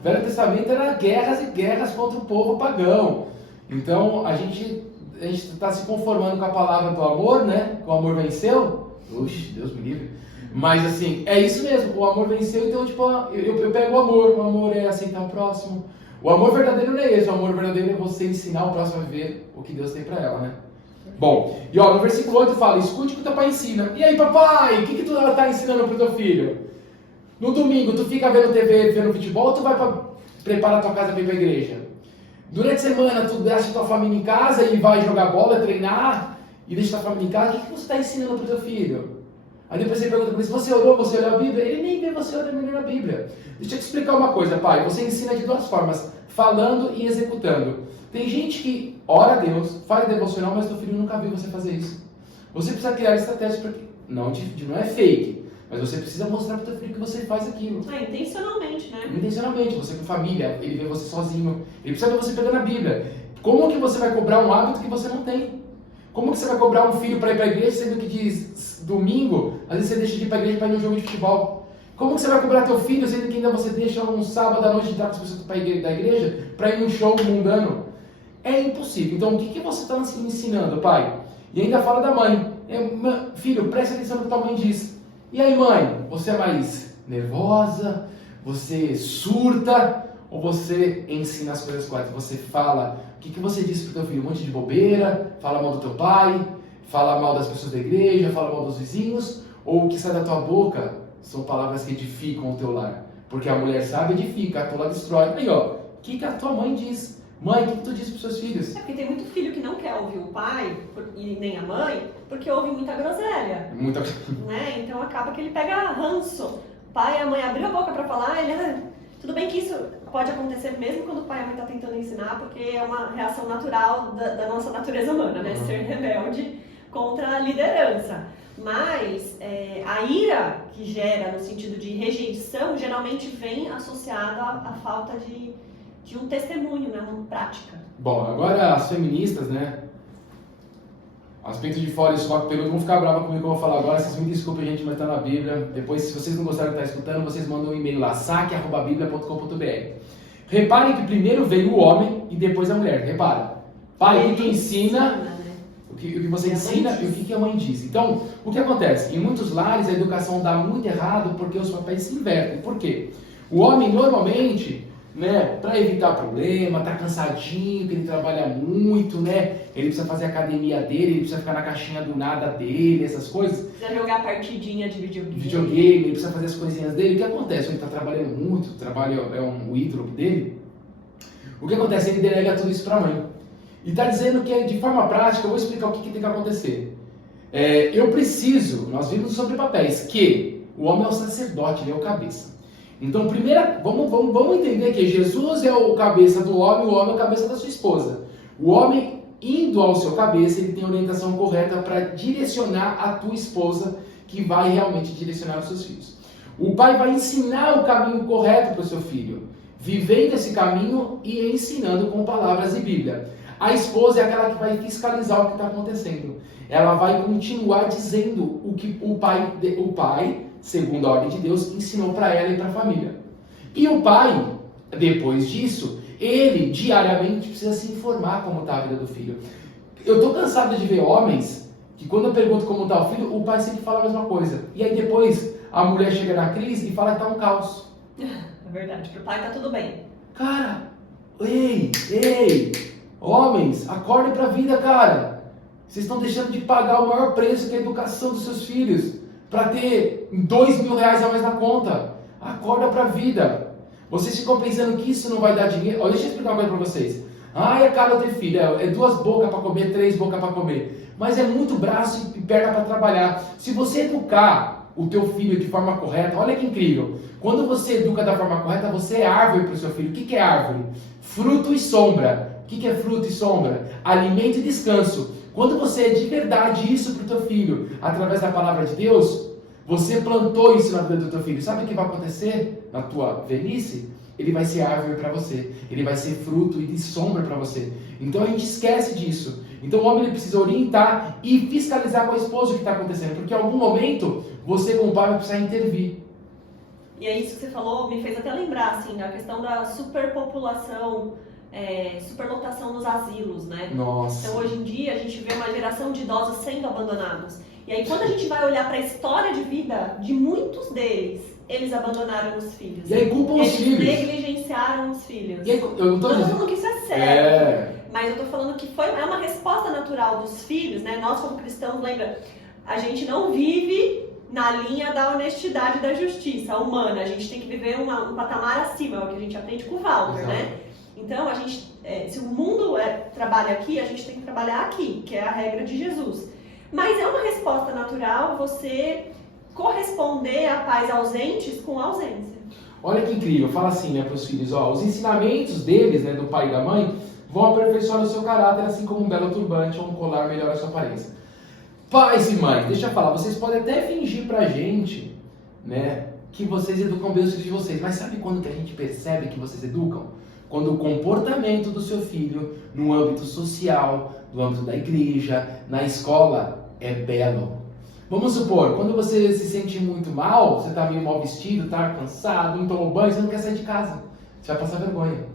O Velho Testamento era guerras e guerras contra o povo pagão. Então a gente está se conformando com a palavra do amor, né? O amor venceu. Oxe, Deus me livre. Mas assim, é isso mesmo, o amor venceu, então tipo, eu pego o amor é aceitar o próximo. O amor verdadeiro não é esse, o amor verdadeiro é você ensinar o próximo a viver o que Deus tem pra ela, né? Bom, e no versículo 8 fala, escute o que o teu pai ensina. E aí, papai, o que tu tá ensinando pro teu filho? No domingo, tu fica vendo TV, vendo futebol, ou tu vai preparar tua casa pra ir pra igreja? Durante a semana, tu deixa tua família em casa e vai jogar bola, treinar, e deixa tua família em casa, o que você tá ensinando pro teu filho? Aí depois você pergunta para ele, você orou, você olhou a Bíblia? Ele nem vê você olhando a Bíblia. Deixa eu te explicar uma coisa, pai. Você ensina de duas formas, falando e executando. Tem gente que ora a Deus, faz devocional, mas teu filho nunca viu você fazer isso. Você precisa criar estratégias para que... Não é fake, mas você precisa mostrar para o teu filho que você faz aquilo. Intencionalmente, né? Intencionalmente, você com família, ele vê você sozinho, ele precisa ver você pegando a Bíblia. Como que você vai cobrar um hábito que você não tem? Como que você vai cobrar um filho para ir para a igreja, sendo que diz domingo, às vezes você deixa de ir para a igreja para ir no jogo de futebol? Como que você vai cobrar teu filho, sendo que ainda você deixa um sábado à noite de dar com as pessoas da igreja para ir num show mundano? É impossível. Então, o que você está ensinando, pai? E ainda fala da mãe. Filho, presta atenção no que tua mãe diz. E aí, mãe? Você é mais nervosa? Você surta? Ou você ensina as coisas corretas? Você fala, o que você disse pro teu filho? Um monte de bobeira? Fala mal do teu pai? Fala mal das pessoas da igreja? Fala mal dos vizinhos? Ou o que sai da tua boca são palavras que edificam o teu lar? Porque a mulher sabe edifica, a tola destrói. Aí, ó, o que a tua mãe diz? Mãe, o que tu diz pros seus filhos? É porque tem muito filho que não quer ouvir o pai e nem a mãe, porque ouve muita groselha. Muita... Né? Então acaba que ele pega ranço. O pai e a mãe abriu a boca para falar, ele... Tudo bem que isso pode acontecer mesmo quando o pai e a mãe estão tentando ensinar, porque é uma reação natural da nossa natureza humana, né? Ser rebelde contra a liderança. Mas a ira que gera no sentido de rejeição geralmente vem associada à falta de um testemunho, né? Uma prática. Bom, agora as feministas, né? Aspecto de fora e soco peludo, vão ficar bravas comigo que eu vou falar agora. Vocês me desculpem, gente, mas tá na Bíblia. Depois, se vocês não gostaram de estar escutando, vocês mandam um e-mail lá, saque@biblia.com.br. Reparem que primeiro veio o homem e depois a mulher. Repara. Pai, o que tu ensina, o que você ensina e o que a mãe diz. Então, o que acontece? Em muitos lares a educação dá muito errado porque os papéis se invertem. Por quê? O homem normalmente, né, para evitar problema, tá cansadinho, que ele trabalha muito, né? Ele precisa fazer a academia dele, ele precisa ficar na caixinha do nada dele, essas coisas. Precisa jogar partidinha de videogame, ele precisa fazer as coisinhas dele. O que acontece? Ele tá trabalhando muito, o trabalho é o ídolo dele. O que acontece? Ele delega tudo isso para a mãe. E tá dizendo que de forma prática, eu vou explicar o que tem que acontecer. Nós vimos sobre papéis, que o homem é o sacerdote, ele é o cabeça. Então, primeiro, vamos entender que Jesus é o cabeça do homem, o homem é o cabeça da sua esposa. O homem, indo ao seu cabeça, ele tem a orientação correta para direcionar a tua esposa, que vai realmente direcionar os seus filhos. O pai vai ensinar o caminho correto para o seu filho, vivendo esse caminho e ensinando com palavras e Bíblia. A esposa é aquela que vai fiscalizar o que está acontecendo. Ela vai continuar dizendo o que o pai, segundo a ordem de Deus, ensinou para ela e para a família. E o pai, depois disso, ele diariamente precisa se informar como está a vida do filho. Eu estou cansado de ver homens que quando eu pergunto como está o filho, o pai sempre fala a mesma coisa. E aí depois a mulher chega na crise e fala que está um caos. É verdade, para o pai está tudo bem. Cara, ei, homens, acordem para a vida, cara. Vocês estão deixando de pagar o maior preço que é a educação dos seus filhos para ter R$2.000 a mais na conta. Acorda para a vida. Vocês ficam pensando que isso não vai dar dinheiro. Olha, deixa eu explicar uma coisa para vocês. É caro ter filho, é 2 bocas para comer, 3 bocas para comer. Mas é muito braço e perna para trabalhar. Se você educar o teu filho de forma correta, olha que incrível. Quando você educa da forma correta, você é árvore para o seu filho. O que é árvore? Fruto e sombra. O que é fruto e sombra? Alimento e descanso. Quando você é de verdade isso para o teu filho, através da palavra de Deus, você plantou isso na vida do teu filho. Sabe o que vai acontecer na tua velhice? Ele vai ser árvore para você. Ele vai ser fruto e de sombra para você. Então a gente esquece disso. Então o homem ele precisa orientar e fiscalizar com a esposa o que está acontecendo. Porque em algum momento, você como pai vai precisar intervir. E é isso que você falou, me fez até lembrar, assim, a questão da superpopulação, superlotação nos asilos, né? Nossa. Então hoje em dia a gente vê uma geração de idosos sendo abandonados. E aí quando a gente vai olhar para a história de vida de muitos deles, eles abandonaram os filhos. E aí culpam os filhos. Eles negligenciaram os filhos. E aí, eu não estou falando que isso é certo, mas eu estou falando que é uma resposta natural dos filhos, né? Nós como cristãos, lembra, a gente não vive na linha da honestidade e da justiça humana. A gente tem que viver um patamar acima, é o que a gente aprende com o Walter, né? Então, a gente, se o mundo trabalha aqui, a gente tem que trabalhar aqui, que é a regra de Jesus. Mas é uma resposta natural você corresponder a pais ausentes com ausência. Olha que incrível, fala assim, né, para os filhos, ó, os ensinamentos deles, né, do pai e da mãe, vão aperfeiçoar o seu caráter, assim como um belo turbante ou um colar melhora a sua aparência. Pais e mães, deixa eu falar, vocês podem até fingir pra gente, né, que vocês educam bem os filhos de vocês, mas sabe quando que a gente percebe que vocês educam? Quando o comportamento do seu filho, no âmbito social, no âmbito da igreja, na escola, é belo. Vamos supor, quando você se sente muito mal, você está meio mal vestido, está cansado, não tomou banho, você não quer sair de casa. Você vai passar vergonha.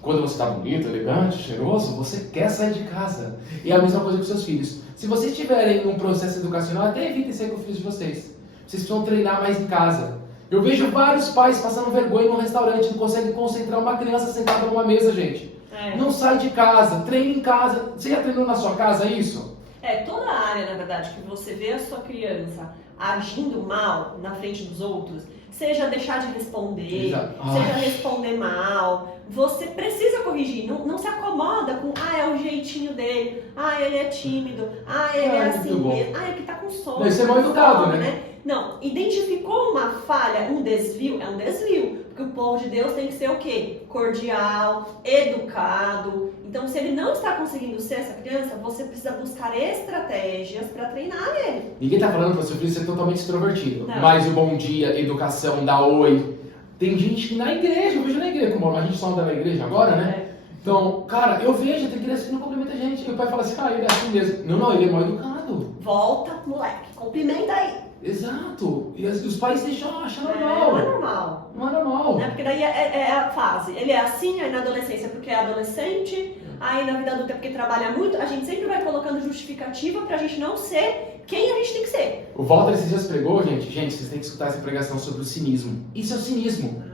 Quando você está bonito, elegante, cheiroso, você quer sair de casa. E é a mesma coisa com seus filhos. Se vocês estiverem num processo educacional, até evitem sair com os filhos de vocês. Vocês precisam treinar mais em casa. Eu vejo vários pais passando vergonha num restaurante, não conseguem concentrar uma criança sentada numa mesa, gente. Não sai de casa, treina em casa. Você já treinou na sua casa isso? Toda a área, na verdade, que você vê a sua criança agindo mal na frente dos outros, seja deixar de responder, seja responder mal, você precisa corrigir. Não se acomoda com, é o jeitinho dele, ele é tímido, ele é assim mesmo, é que tá com sono. Deve ser mal educado, né? Não, identificou uma falha, um desvio, é um desvio. Porque o povo de Deus tem que ser o quê? Cordial, educado. Então, se ele não está conseguindo ser essa criança, você precisa buscar estratégias para treinar ele. Ninguém está falando para o seu filho ser totalmente extrovertido. Não. Mas o bom dia, educação, dá oi. Tem gente que na igreja, eu vejo na igreja, como a gente só anda na igreja agora, né? Então, cara, eu vejo, tem criança que não cumprimenta a gente. E o pai fala assim, ele é assim mesmo. Não, ele é mal educado. Volta, moleque, cumprimenta aí. Exato. E os pais deixam achar normal. Não é normal. Não é normal. Porque daí é a fase. Ele é assim, aí na adolescência porque é adolescente, aí na vida adulta porque trabalha muito. A gente sempre vai colocando justificativa pra gente não ser quem a gente tem que ser. O Walter esses dias pregou, gente, vocês têm que escutar essa pregação sobre o cinismo. Isso é o cinismo.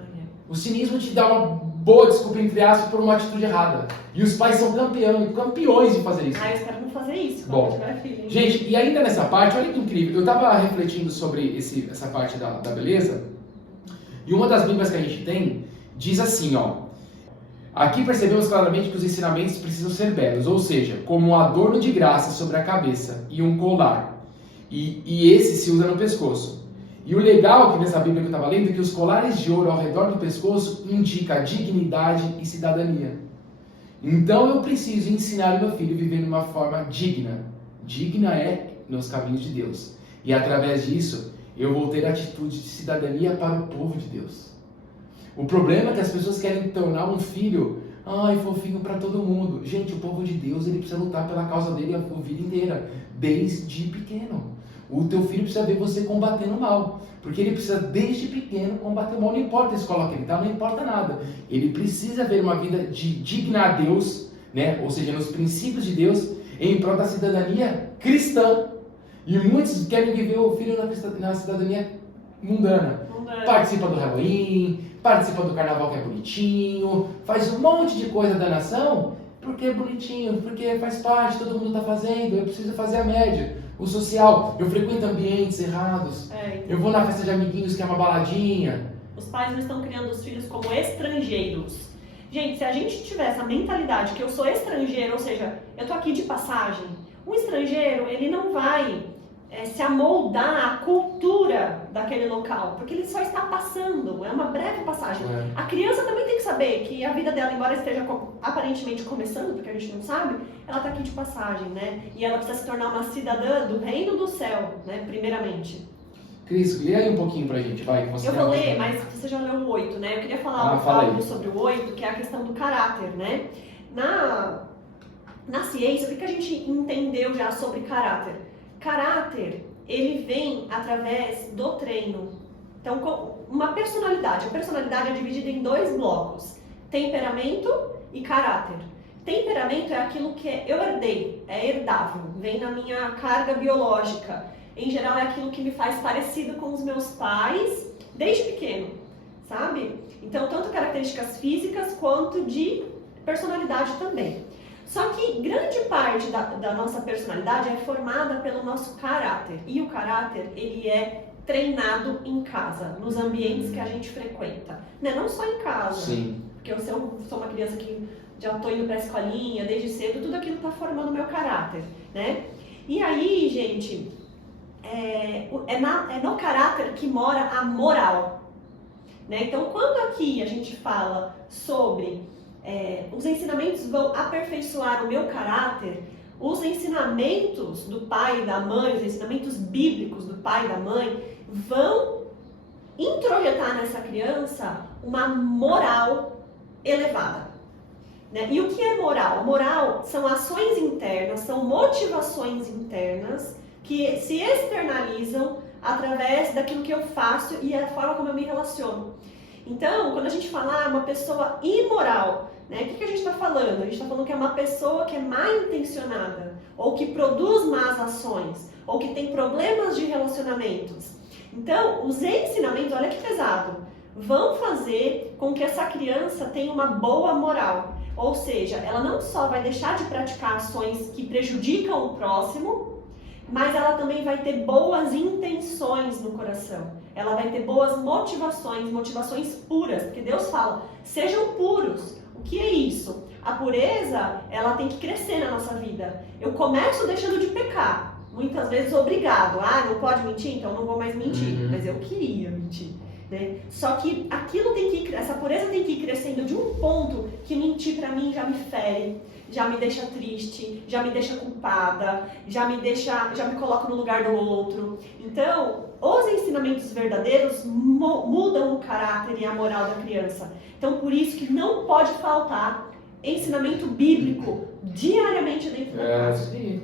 O cinismo te dá uma boa desculpa, entre aspas, por uma atitude errada. E os pais são campeões de fazer isso. Eu espero não fazer isso. Bom, gente, e ainda nessa parte, olha que incrível. Eu tava refletindo sobre essa parte da beleza. E uma das bíblias que a gente tem diz assim, ó. Aqui percebemos claramente que os ensinamentos precisam ser belos, ou seja, como um adorno de graça sobre a cabeça e um colar. E esse se usa no pescoço. E o legal que nessa Bíblia que eu estava lendo é que os colares de ouro ao redor do pescoço indicam dignidade e cidadania. Então eu preciso ensinar o meu filho a viver de uma forma digna. Digna é nos caminhos de Deus. E através disso, eu vou ter atitude de cidadania para o povo de Deus. O problema é que as pessoas querem tornar um filho, fofinho para todo mundo. Gente, o povo de Deus, ele precisa lutar pela causa dele a vida inteira, desde pequeno. O teu filho precisa ver você combatendo o mal, porque ele precisa desde pequeno combater o mal, não importa a escola que ele está, não importa nada. Ele precisa ver uma vida digna a Deus, né? Ou seja, nos princípios de Deus, em prol da cidadania cristã. E muitos querem viver o filho na cidadania mundana. Participa do Halloween, participa do carnaval que é bonitinho, faz um monte de coisa da nação, porque é bonitinho, porque faz parte, todo mundo está fazendo, eu preciso fazer a média. O social, eu frequento ambientes errados, eu vou na festa de amiguinhos que é uma baladinha. Os pais não estão criando os filhos como estrangeiros. Gente, se a gente tiver essa mentalidade que eu sou estrangeiro, ou seja, eu tô aqui de passagem, um estrangeiro, ele não vai se amoldar à cultura daquele local, porque ele só está passando, é uma breve passagem. A criança também tem que saber que a vida dela, embora esteja aparentemente começando, porque a gente não sabe, ela está aqui de passagem, né? E ela precisa se tornar uma cidadã do reino do céu, né? Primeiramente. Cris, lê aí um pouquinho pra gente, vai. Eu vou ler, mas você já leu o 8, né? Eu queria falar algo sobre o 8, que é a questão do caráter, né? Na ciência, o que a gente entendeu já sobre caráter? Caráter, ele vem através do treino. Então, uma personalidade. A personalidade é dividida em 2 blocos. Temperamento e caráter. Temperamento é aquilo que eu herdei, é herdável, vem na minha carga biológica. Em geral, é aquilo que me faz parecido com os meus pais desde pequeno, sabe? Então, tanto características físicas quanto de personalidade também. Só que grande parte da nossa personalidade é formada pelo nosso caráter. E o caráter, ele é treinado em casa, nos ambientes que a gente frequenta. Né? Não só em casa. Sim. Porque eu sou uma criança que já estou indo para a escolinha desde cedo, tudo aquilo está formando o meu caráter. Né? E aí, gente, é no caráter que mora a moral. Né? Então, quando aqui a gente fala sobre os ensinamentos vão aperfeiçoar o meu caráter, os ensinamentos do pai e da mãe, os ensinamentos bíblicos do pai e da mãe, vão introjetar nessa criança uma moral elevada. Né? E o que é moral? Moral são ações internas, são motivações internas que se externalizam através daquilo que eu faço e a forma como eu me relaciono. Então, quando a gente fala uma pessoa imoral, né, o que a gente está falando? A gente está falando que é uma pessoa que é mal intencionada, ou que produz más ações, ou que tem problemas de relacionamentos. Então, os ensinamentos, olha que pesado, vão fazer com que essa criança tenha uma boa moral. Ou seja, ela não só vai deixar de praticar ações que prejudicam o próximo, mas ela também vai ter boas intenções no coração. Ela vai ter boas motivações puras, porque Deus fala, sejam puros. O que é isso? A pureza, ela tem que crescer na nossa vida. Eu começo deixando de pecar, muitas vezes obrigado. Ah, não pode mentir? Então não vou mais mentir. Mas eu queria mentir. Né? Só que essa pureza tem que ir crescendo de um ponto que mentir pra mim já me fere, já me deixa triste, já me deixa culpada, já me coloca no lugar do outro. Então, os ensinamentos verdadeiros mudam o caráter e a moral da criança. Então, por isso que não pode faltar ensinamento bíblico diariamente dentro da casa. Sim.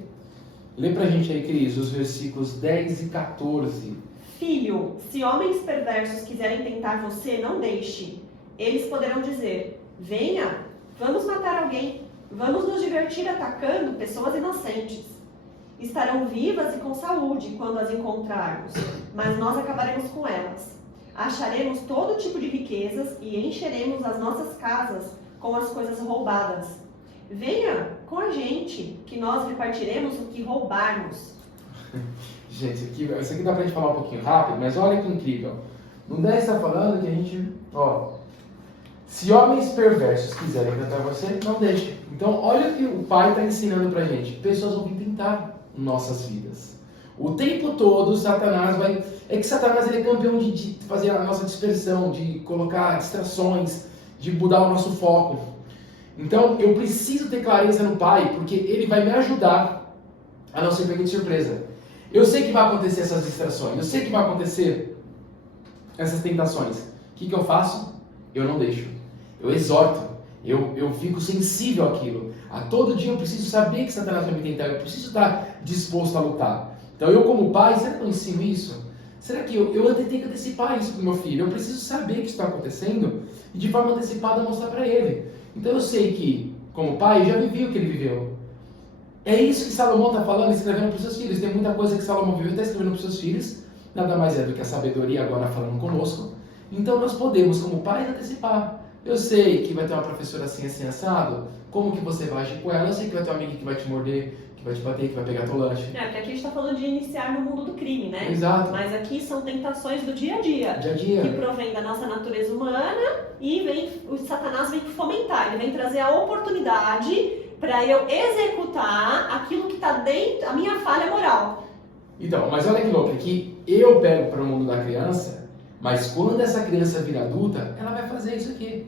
Lê pra gente aí, Cris, os versículos 10 e 14. Filho, se homens perversos quiserem tentar você, não deixe. Eles poderão dizer, venha, vamos matar alguém, vamos nos divertir atacando pessoas inocentes. Estarão vivas e com saúde quando as encontrarmos, mas nós acabaremos com elas. Acharemos todo tipo de riquezas e encheremos as nossas casas com as coisas roubadas. Venha com a gente, que nós repartiremos o que roubarmos. Gente, isso aqui dá pra gente falar um pouquinho rápido, mas olha que incrível. No 10 está falando que a gente, se homens perversos quiserem tentar você, não deixe. Então, olha o que o pai está ensinando pra gente. Pessoas vão vir tentar nossas vidas. O tempo todo, Satanás vai... É que Satanás ele é campeão de fazer a nossa dispersão, de colocar distrações, de mudar o nosso foco. Então, eu preciso ter clareza no pai, porque ele vai me ajudar a não ser pego de surpresa. Eu sei que vai acontecer essas distrações, eu sei que vai acontecer essas tentações. O que eu faço? Eu não deixo. Eu exorto. Eu fico sensível àquilo. A todo dia eu preciso saber que Satanás vai me tentar, eu preciso estar disposto a lutar. Então eu como pai, será que eu ensino isso? Será que eu tenho que antecipar isso para o meu filho? Eu preciso saber que isso está acontecendo e de forma antecipada mostrar para ele. Então eu sei que, como pai, eu já vivi o que ele viveu. É isso que Salomão está falando, escrevendo para os seus filhos. Tem muita coisa que Salomão viveu e está escrevendo para os seus filhos. Nada mais é do que a sabedoria agora falando conosco. Então nós podemos, como pais, antecipar. Eu sei que vai ter uma professora assim, assado. Como que você vai agir com ela? Eu sei que vai ter uma amiga que vai te morder, que vai te bater, que vai pegar teu lanche. Porque aqui a gente está falando de iniciar no mundo do crime, né? Exato. Mas aqui são tentações do dia a dia. Dia a dia. Que provém da nossa natureza humana e o Satanás vem fomentar. Ele vem trazer a oportunidade para eu executar aquilo que está dentro, a minha falha moral. Então, mas olha que louco, é que eu pego para o mundo da criança, mas quando essa criança vir adulta, ela vai fazer isso aqui.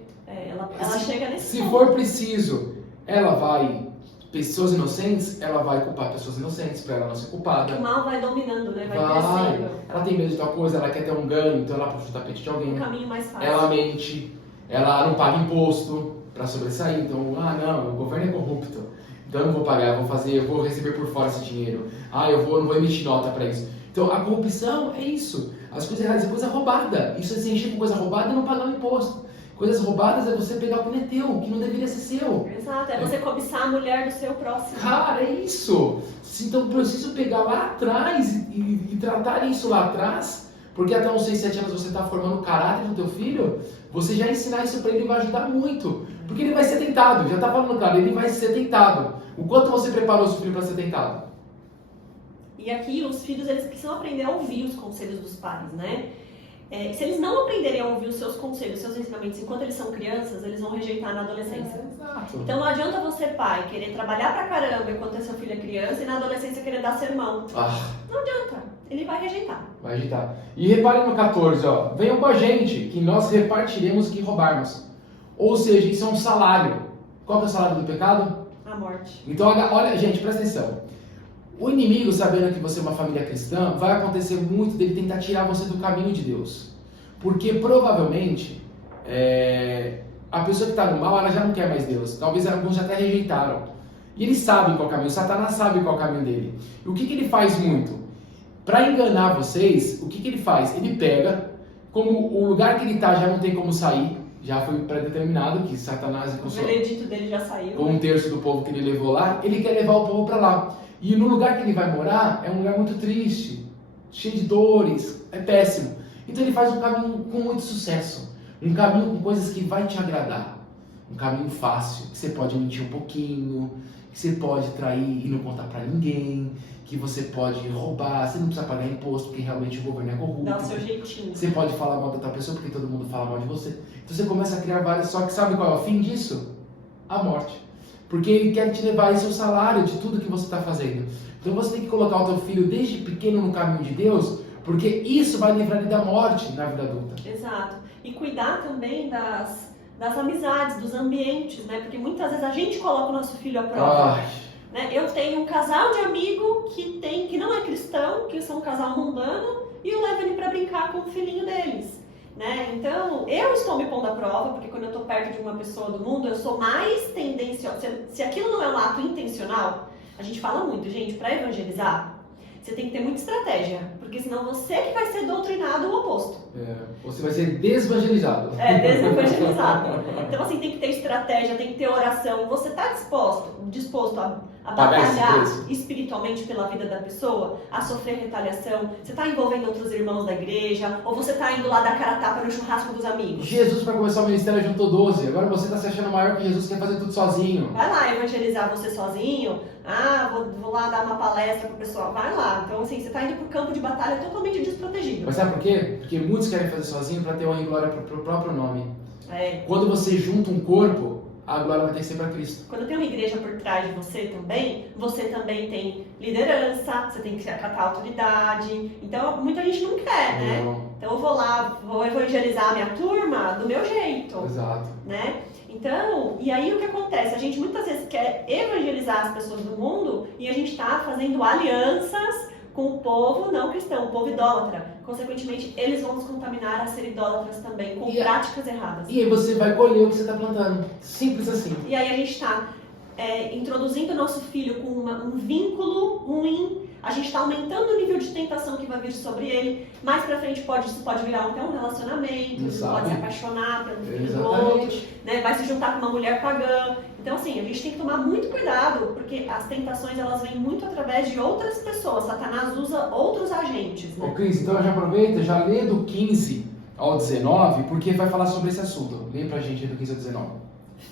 Ela chega nesse Se ponto. for preciso, ela vai, pessoas inocentes, ela vai culpar pessoas inocentes para ela não ser culpada. O mal vai dominando, né? Vai crescendo. Ela tem medo de tal coisa, ela quer ter um ganho, então ela puxa o tapete de alguém. Um caminho mais fácil. Ela mente, ela não paga imposto para sobressair, então, não, o governo é corrupto, então eu não vou pagar, eu vou receber por fora esse dinheiro. Eu não vou emitir nota para isso. Então a corrupção é isso, as coisas erradas é coisa roubada, isso é se encher com coisa roubada e não pagar o imposto. Coisas roubadas é você pegar o que não é teu, que não deveria ser seu. Exato, é você cobiçar a mulher do seu próximo. Cara, é isso. Então eu preciso pegar lá atrás e tratar isso lá atrás, porque até uns 6, 7 anos você está formando o caráter do teu filho, você já ensinar isso para ele vai ajudar muito. Porque ele vai ser tentado, já está falando claro, ele vai ser tentado. O quanto você preparou o seu filho para ser tentado? E aqui os filhos eles precisam aprender a ouvir os conselhos dos pais, né? Se eles não aprenderem a ouvir os seus conselhos, os seus ensinamentos enquanto eles são crianças, eles vão rejeitar na adolescência. Exato. Então não adianta você, pai, querer trabalhar pra caramba enquanto seu filho é criança e na adolescência querer dar sermão. Não adianta. ele vai rejeitar. Vai rejeitar. E reparem no 14, ó. Venham com a gente, que nós repartiremos o que roubarmos. Ou seja, isso é um salário. Qual que é o salário do pecado? A morte. Então, olha, gente, presta atenção. O inimigo, sabendo que você é uma família cristã, vai acontecer muito dele tentar tirar você do caminho de Deus. Porque provavelmente, a pessoa que está no mal, ela já não quer mais Deus. Talvez alguns já até rejeitaram. E eles sabem qual é o caminho, o Satanás sabe qual é o caminho dele. E o que ele faz muito? Para enganar vocês, o que ele faz? Ele pega, como o lugar que ele está já não tem como sair, já foi pré-determinado que Satanás... O veredito dele já saiu. Com 1/3 do povo que ele levou lá, ele quer levar o povo para lá. E no lugar que ele vai morar, é um lugar muito triste, cheio de dores, é péssimo. Então ele faz um caminho com muito sucesso, um caminho com coisas que vai te agradar, um caminho fácil, que você pode mentir um pouquinho, que você pode trair e não contar para ninguém, que você pode roubar, você não precisa pagar imposto, porque realmente o governo é corrupto. Dá o seu jeitinho. Você pode falar mal da outra pessoa, porque todo mundo fala mal de você. Então você começa a criar várias, só que sabe qual é o fim disso? A morte. Porque ele quer te levar esse o salário de tudo que você está fazendo. Então você tem que colocar o teu filho desde pequeno no caminho de Deus, porque isso vai livrar ele da morte na vida adulta. Exato. E cuidar também das amizades, dos ambientes, né? Porque muitas vezes a gente coloca o nosso filho à prova. Né? Eu tenho um casal de amigo que não é cristão, que são um casal mundano, e eu levo ele para brincar com o filhinho deles. Né? Então, eu estou me pondo à prova, porque quando eu estou perto de uma pessoa do mundo, eu sou mais tendenciosa. Se aquilo não é um ato intencional, a gente fala muito, gente, para evangelizar, você tem que ter muita estratégia, porque senão você que vai ser doutrinado o oposto. Você vai ser desevangelizado. Desevangelizado. Então, assim, tem que ter estratégia, tem que ter oração. Você está disposto a batalhar espiritualmente pela vida da pessoa, a sofrer retaliação? Você está envolvendo outros irmãos da igreja? Ou você está indo lá dar cara a tapa no churrasco dos amigos? Jesus, para começar o ministério, juntou 12. Agora você está se achando maior que Jesus, quer fazer tudo sozinho. Vai lá evangelizar você sozinho. Vou lá dar uma palestra pro pessoal. Vai lá. Então, assim, você está indo pro campo de batalha totalmente desprotegido. Mas sabe por quê? Porque muitos querem fazer sozinho para ter honra e glória pro próprio nome. É. Quando você junta um corpo, a glória vai ter que ser para Cristo. Quando tem uma igreja por trás de você também tem liderança, você tem que acatar a autoridade. Então, muita gente não quer, né? Não. Então, eu vou lá, vou evangelizar a minha turma do meu jeito. Exato. Né? Então, e aí o que acontece? A gente muitas vezes quer evangelizar as pessoas do mundo e a gente está fazendo alianças com o povo não cristão, o povo idólatra. Consequentemente, eles vão nos contaminar a ser idólatras também, com práticas erradas. E aí você vai colher o que você está plantando. Simples assim. E aí a gente está introduzindo o nosso filho com um vínculo ruim, a gente está aumentando o nível de tentação que vai vir sobre ele. Mais pra frente isso pode virar até um relacionamento, ele pode se apaixonar pelo filho do outro, né? Vai se juntar com uma mulher pagã. Então, assim, a gente tem que tomar muito cuidado, porque as tentações elas vêm muito através de outras pessoas. Satanás usa outros agentes. Né? Ô Cris, então já aproveita, já lê do 15 ao 19, porque vai falar sobre esse assunto. Lê pra gente do 15 ao 19.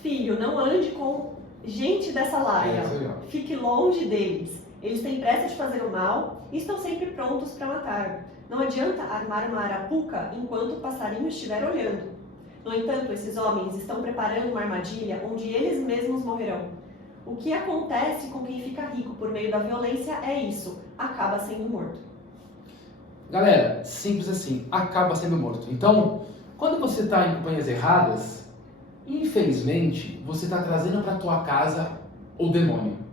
Filho, não ande com gente dessa laia. Fique longe deles. Eles têm pressa de fazer o mal e estão sempre prontos para matar. Não adianta armar uma arapuca enquanto o passarinho estiver olhando. No entanto, esses homens estão preparando uma armadilha onde eles mesmos morrerão. O que acontece com quem fica rico por meio da violência é isso, acaba sendo morto. Galera, simples assim, acaba sendo morto. Então, quando você está em companhias erradas, infelizmente, você está trazendo para tua casa o demônio.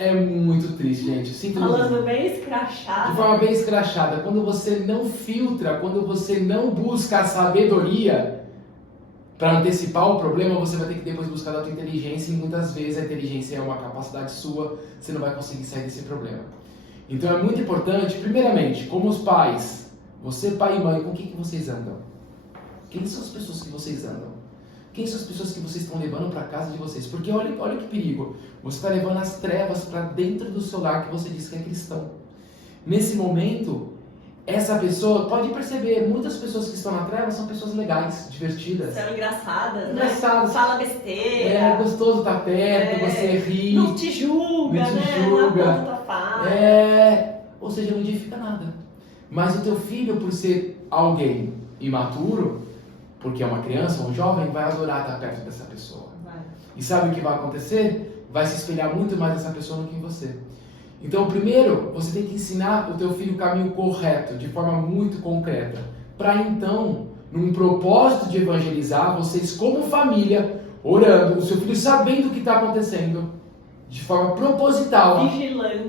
É muito triste, gente. Falando bem escrachado. De forma bem escrachada. Quando você não filtra, quando você não busca a sabedoria para antecipar o problema, você vai ter que depois buscar da tua inteligência, e muitas vezes a inteligência é uma capacidade sua, você não vai conseguir sair desse problema. Então é muito importante, primeiramente, como os pais, você pai e mãe, com quem que vocês andam? Quem são as pessoas que vocês andam? Quem são as pessoas que vocês estão levando para casa de vocês? Porque olha que perigo. Você está levando as trevas para dentro do seu lar que você diz que é cristão. Nesse momento, essa pessoa, pode perceber, muitas pessoas que estão na treva são pessoas legais, divertidas. São engraçadas, né? Fala besteira. É gostoso estar perto, você ri. Não te julga, Não aponta tua faca. Ou seja, não edifica nada. Mas o teu filho, por ser alguém imaturo, porque é uma criança, um jovem, vai adorar estar perto dessa pessoa. Vai. E sabe o que vai acontecer? Vai se espelhar muito mais nessa pessoa do que em você. Então, primeiro, você tem que ensinar o teu filho o caminho correto, de forma muito concreta, para então, num propósito de evangelizar, vocês como família, orando, o seu filho sabendo o que está acontecendo, de forma proposital,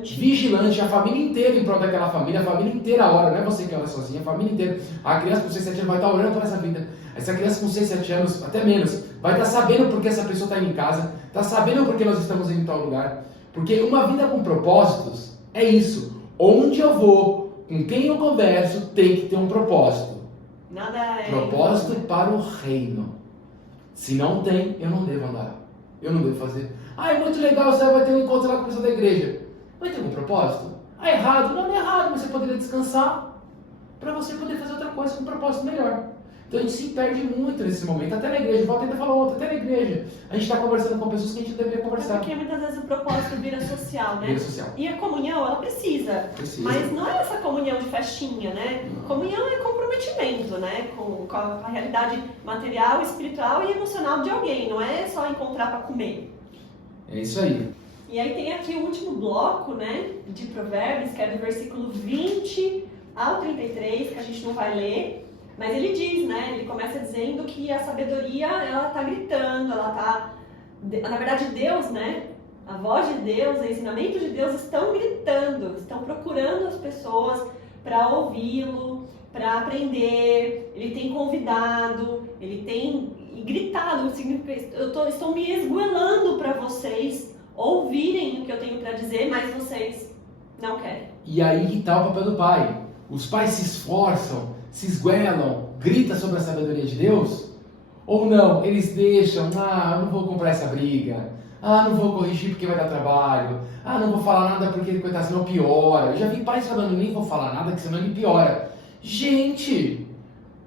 vigilante, a família inteira em prol daquela família, a família inteira ora, não é você que ora sozinha, a família inteira, a criança com 6, 7 anos vai estar orando por essa vida, essa criança com 6, 7 anos, até menos, vai estar sabendo porque essa pessoa está indo em casa, está sabendo porque nós estamos indo em tal lugar, porque uma vida com propósitos é isso, onde eu vou, com quem eu converso, tem que ter um propósito, propósito para o reino, se não tem, eu não devo andar, eu não devo fazer. Ah, é muito legal, você vai ter um encontro lá com a pessoa da igreja. Vai ter algum propósito? Ah, errado? Não é errado, mas você poderia descansar para você poder fazer outra coisa com um propósito melhor. Então a gente se perde muito nesse momento, até na igreja, volta ainda falar outra, até na igreja. A gente está conversando com pessoas que a gente deveria conversar. Porque muitas vezes o propósito vira social, né? Vira social. E a comunhão, ela precisa. Mas não é essa comunhão de festinha, né? Comunhão é comprometimento, né? Com a realidade material, espiritual e emocional de alguém. Não é só encontrar para comer. É isso aí. E aí tem aqui o último bloco, né, de Provérbios, que é do versículo 20 ao 33, que a gente não vai ler, mas ele diz, né, ele começa dizendo que a sabedoria, ela tá gritando, ela tá, na verdade Deus, né, a voz de Deus, o ensinamento de Deus estão gritando, estão procurando as pessoas para ouvi-lo, para aprender, ele tem convidado, ele tem gritado, estou me esgoelando para vocês ouvirem o que eu tenho para dizer, mas vocês não querem. E aí que está o papel do pai. Os pais se esforçam, se esguelam, gritam sobre a sabedoria de Deus? Ou não, eles deixam, eu não vou comprar essa briga, não vou corrigir porque vai dar trabalho, não vou falar nada porque, coitado, senão piora. Eu já vi pais falando, nem vou falar nada que senão ele piora. Gente,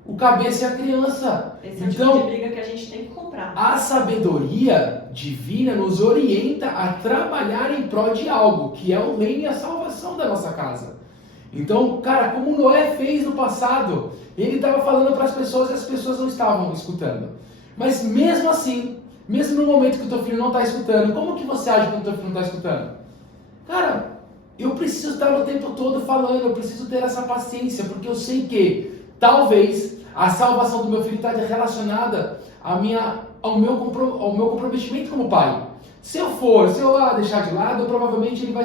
o cabeça é a criança. Esse é o tipo de briga que a gente tem que comprar. A sabedoria divina nos orienta a trabalhar em prol de algo, que é o reino e a salvação da nossa casa. Então, cara, como Noé fez no passado, ele estava falando para as pessoas e as pessoas não estavam escutando. Mas mesmo assim, mesmo no momento que o teu filho não está escutando, como que você age quando o teu filho não está escutando? Cara, eu preciso estar o tempo todo falando, eu preciso ter essa paciência, porque eu sei que talvez a salvação do meu filho está relacionada ao meu comprometimento como pai. Se eu deixar de lado, provavelmente ele vai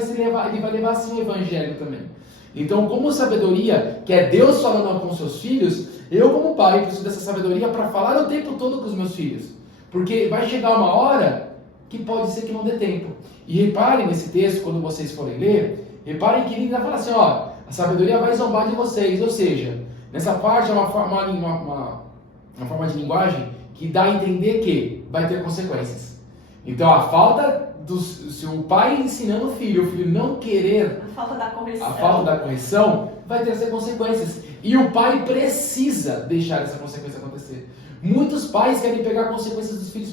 levar assim o evangelho também. Então, como sabedoria, que é Deus falando com seus filhos, eu como pai preciso dessa sabedoria para falar o tempo todo com os meus filhos. Porque vai chegar uma hora que pode ser que não dê tempo. E reparem nesse texto, quando vocês forem ler, reparem que ele ainda fala assim, a sabedoria vai zombar de vocês. Ou seja, nessa parte é uma forma de linguagem que dá a entender que vai ter consequências. Então a falta se o pai ensinando o filho não querer a falta da correção vai ter consequências. E o pai precisa deixar essa consequência acontecer. Muitos pais querem pegar consequências dos filhos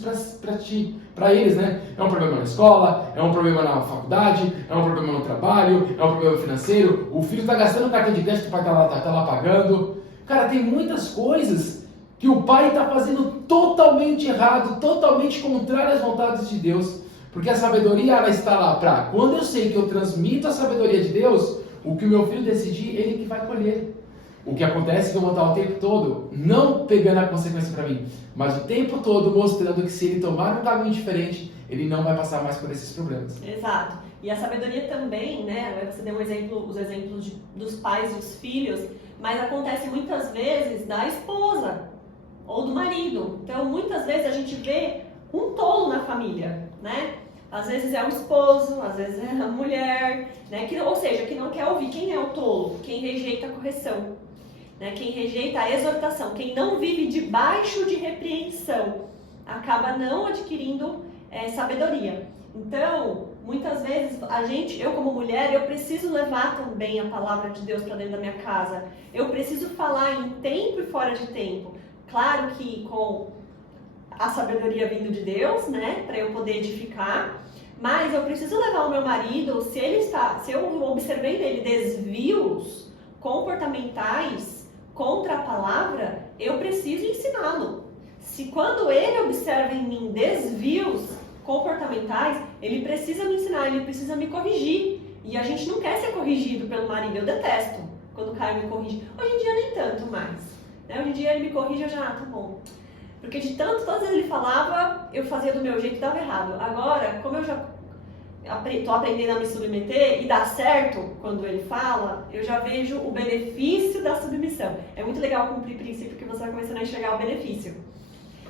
para eles, né? É um problema na escola, é um problema na faculdade, é um problema no trabalho, é um problema financeiro. O filho está gastando cartão de crédito para estar lá pagando. Cara, tem muitas coisas que o pai está fazendo totalmente errado, totalmente contrário às vontades de Deus. Porque a sabedoria, ela está lá para, quando eu sei que eu transmito a sabedoria de Deus, o que o meu filho decidir, ele que vai colher. O que acontece é que eu vou estar o tempo todo, não pegando a consequência para mim, mas o tempo todo mostrando que se ele tomar um caminho diferente, ele não vai passar mais por esses problemas. Exato. E a sabedoria também, né? Você deu os exemplos dos pais e dos filhos, mas acontece muitas vezes da esposa ou do marido. Então, muitas vezes a gente vê um tolo na família, né? Às vezes é o esposo, às vezes é a mulher, né? Ou seja, que não quer ouvir. Quem é o tolo? Quem rejeita a correção, né? Quem rejeita a exortação, quem não vive debaixo de repreensão, acaba não adquirindo sabedoria. Então, muitas vezes, eu como mulher, eu preciso levar também a palavra de Deus para dentro da minha casa. Eu preciso falar em tempo e fora de tempo. Claro que com a sabedoria vindo de Deus, né, para eu poder edificar, mas eu preciso levar o meu marido, se eu observei nele desvios comportamentais contra a palavra, eu preciso ensiná-lo. Se quando ele observa em mim desvios comportamentais, ele precisa me ensinar, ele precisa me corrigir. E a gente não quer ser corrigido pelo marido, eu detesto quando o Caio me corrige. Hoje em dia nem tanto mais. Né? Hoje em dia ele me corrige, eu já, tá bom. Porque de tanto, todas as vezes ele falava, eu fazia do meu jeito e dava errado. Agora, como eu já tô aprendendo a me submeter e dá certo quando ele fala, eu já vejo o benefício da submissão. É muito legal cumprir princípio que você vai começando a enxergar o benefício.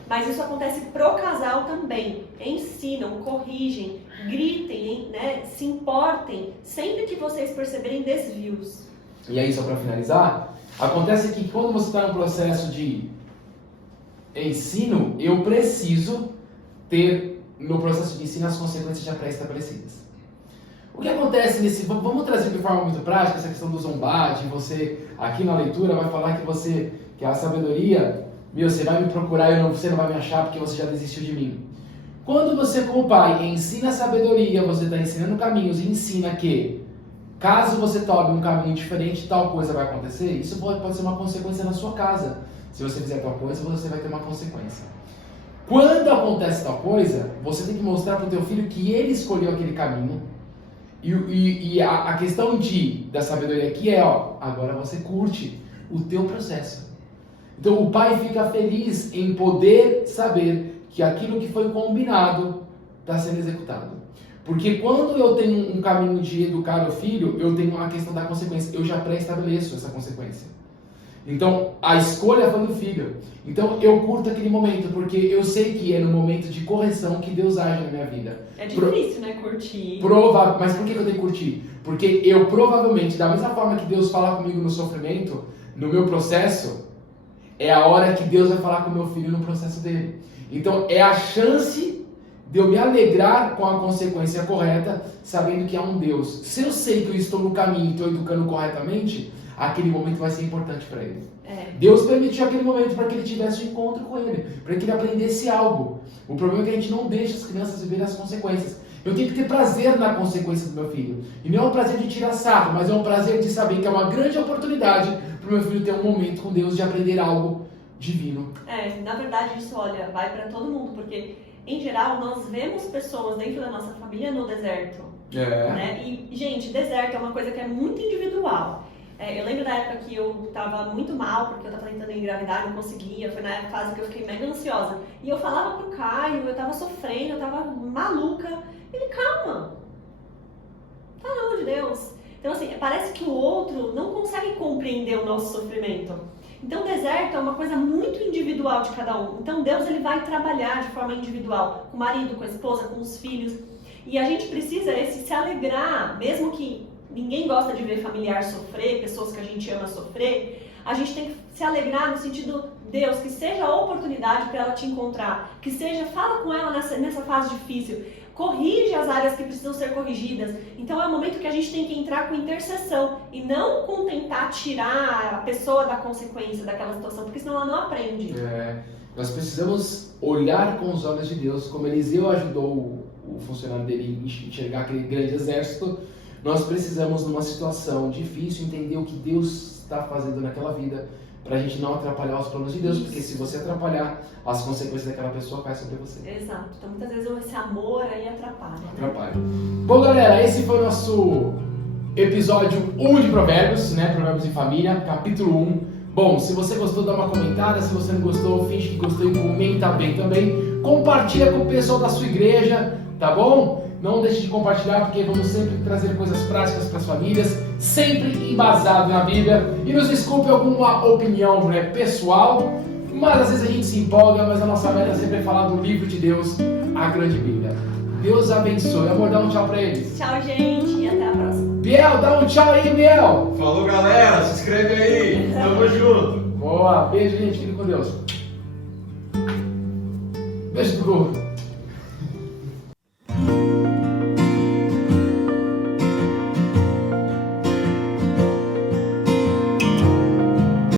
Mas isso acontece pro casal também. Ensinam, corrigem, gritem, né? Se importem, sempre que vocês perceberem desvios. E aí, só para finalizar, acontece que quando você está no processo de ensino, eu preciso ter no processo de ensino as consequências já pré-estabelecidas. O que acontece nesse... Vamos trazer de forma muito prática essa questão do zombar, de você, aqui na leitura, vai falar que a sabedoria, você vai me procurar e você não vai me achar porque você já desistiu de mim. Quando você, como pai, ensina a sabedoria, você está ensinando caminhos e ensina que, caso você tome um caminho diferente, tal coisa vai acontecer, isso pode ser uma consequência na sua casa. Se você fizer tal coisa, você vai ter uma consequência. Quando acontece tal coisa, você tem que mostrar para o teu filho que ele escolheu aquele caminho. E a questão da sabedoria aqui é, agora você curte o teu processo. Então o pai fica feliz em poder saber que aquilo que foi combinado está sendo executado. Porque quando eu tenho um caminho de educar o filho, eu tenho a questão da consequência. Eu já pré-estabeleço essa consequência. Então, a escolha foi do filho. Então, eu curto aquele momento, porque eu sei que é no momento de correção que Deus age na minha vida. É difícil, né, curtir. Mas por que eu tenho que curtir? Porque eu provavelmente, da mesma forma que Deus fala comigo no sofrimento, no meu processo, é a hora que Deus vai falar com o meu filho no processo dele. Então, é a chance de eu me alegrar com a consequência correta, sabendo que há um Deus. Se eu sei que eu estou no caminho e estou educando corretamente, aquele momento vai ser importante para ele. Deus permitiu aquele momento para que ele tivesse um encontro com ele, para que ele aprendesse algo. O problema é que a gente não deixa as crianças viverem as consequências. Eu tenho que ter prazer na consequência do meu filho. E não é um prazer de tirar sarro, mas é um prazer de saber que é uma grande oportunidade para o meu filho ter um momento com Deus, de aprender algo divino. Na verdade isso, olha, vai para todo mundo, porque em geral nós vemos pessoas dentro da nossa família no deserto. Né? E, gente, deserto é uma coisa que é muito individual. Eu lembro da época que eu tava muito mal, porque eu tava tentando engravidar, não conseguia. Foi na fase que eu fiquei mega ansiosa. E eu falava pro Caio, eu tava sofrendo, eu tava maluca. Ele, calma. Tá não, de Deus. Então, assim, parece que o outro não consegue compreender o nosso sofrimento. Então, o deserto é uma coisa muito individual de cada um. Então, Deus, ele vai trabalhar de forma individual. Com o marido, com a esposa, com os filhos. E a gente precisa se alegrar, mesmo que ninguém gosta de ver familiar sofrer, pessoas que a gente ama sofrer, a gente tem que se alegrar no sentido, Deus, que seja a oportunidade para ela te encontrar, que seja, fala com ela nessa fase difícil, corrige as áreas que precisam ser corrigidas. Então é o momento que a gente tem que entrar com intercessão e não com tentar tirar a pessoa da consequência daquela situação, porque senão ela não aprende. Nós precisamos olhar com os olhos de Deus, como Eliseu ajudou o funcionário dele a enxergar aquele grande exército. Nós precisamos, numa situação difícil, entender o que Deus está fazendo naquela vida, para a gente não atrapalhar os planos de Deus, porque se você atrapalhar, as consequências daquela pessoa caem sobre você. Exato. Então, muitas vezes esse amor aí atrapalha. Atrapalha. Bom, galera, esse foi o nosso episódio 1 de Provérbios, né? Provérbios em Família, capítulo 1. Bom, se você gostou, dá uma comentada. Se você não gostou, finge que gostou e comenta bem também. Compartilha com o pessoal da sua igreja, tá bom? Não deixe de compartilhar, porque vamos sempre trazer coisas práticas para as famílias, sempre embasado na Bíblia. E nos desculpe alguma opinião, né, pessoal, mas às vezes a gente se empolga, mas a nossa meta sempre é falar do livro de Deus, a grande Bíblia. Deus abençoe. Amor, dá um tchau para eles. Tchau, gente, e até a próxima. Biel, dá um tchau aí, Biel. Falou, galera, se inscreve aí. Tamo junto. Boa, beijo, gente. Fique com Deus. Beijo do Google.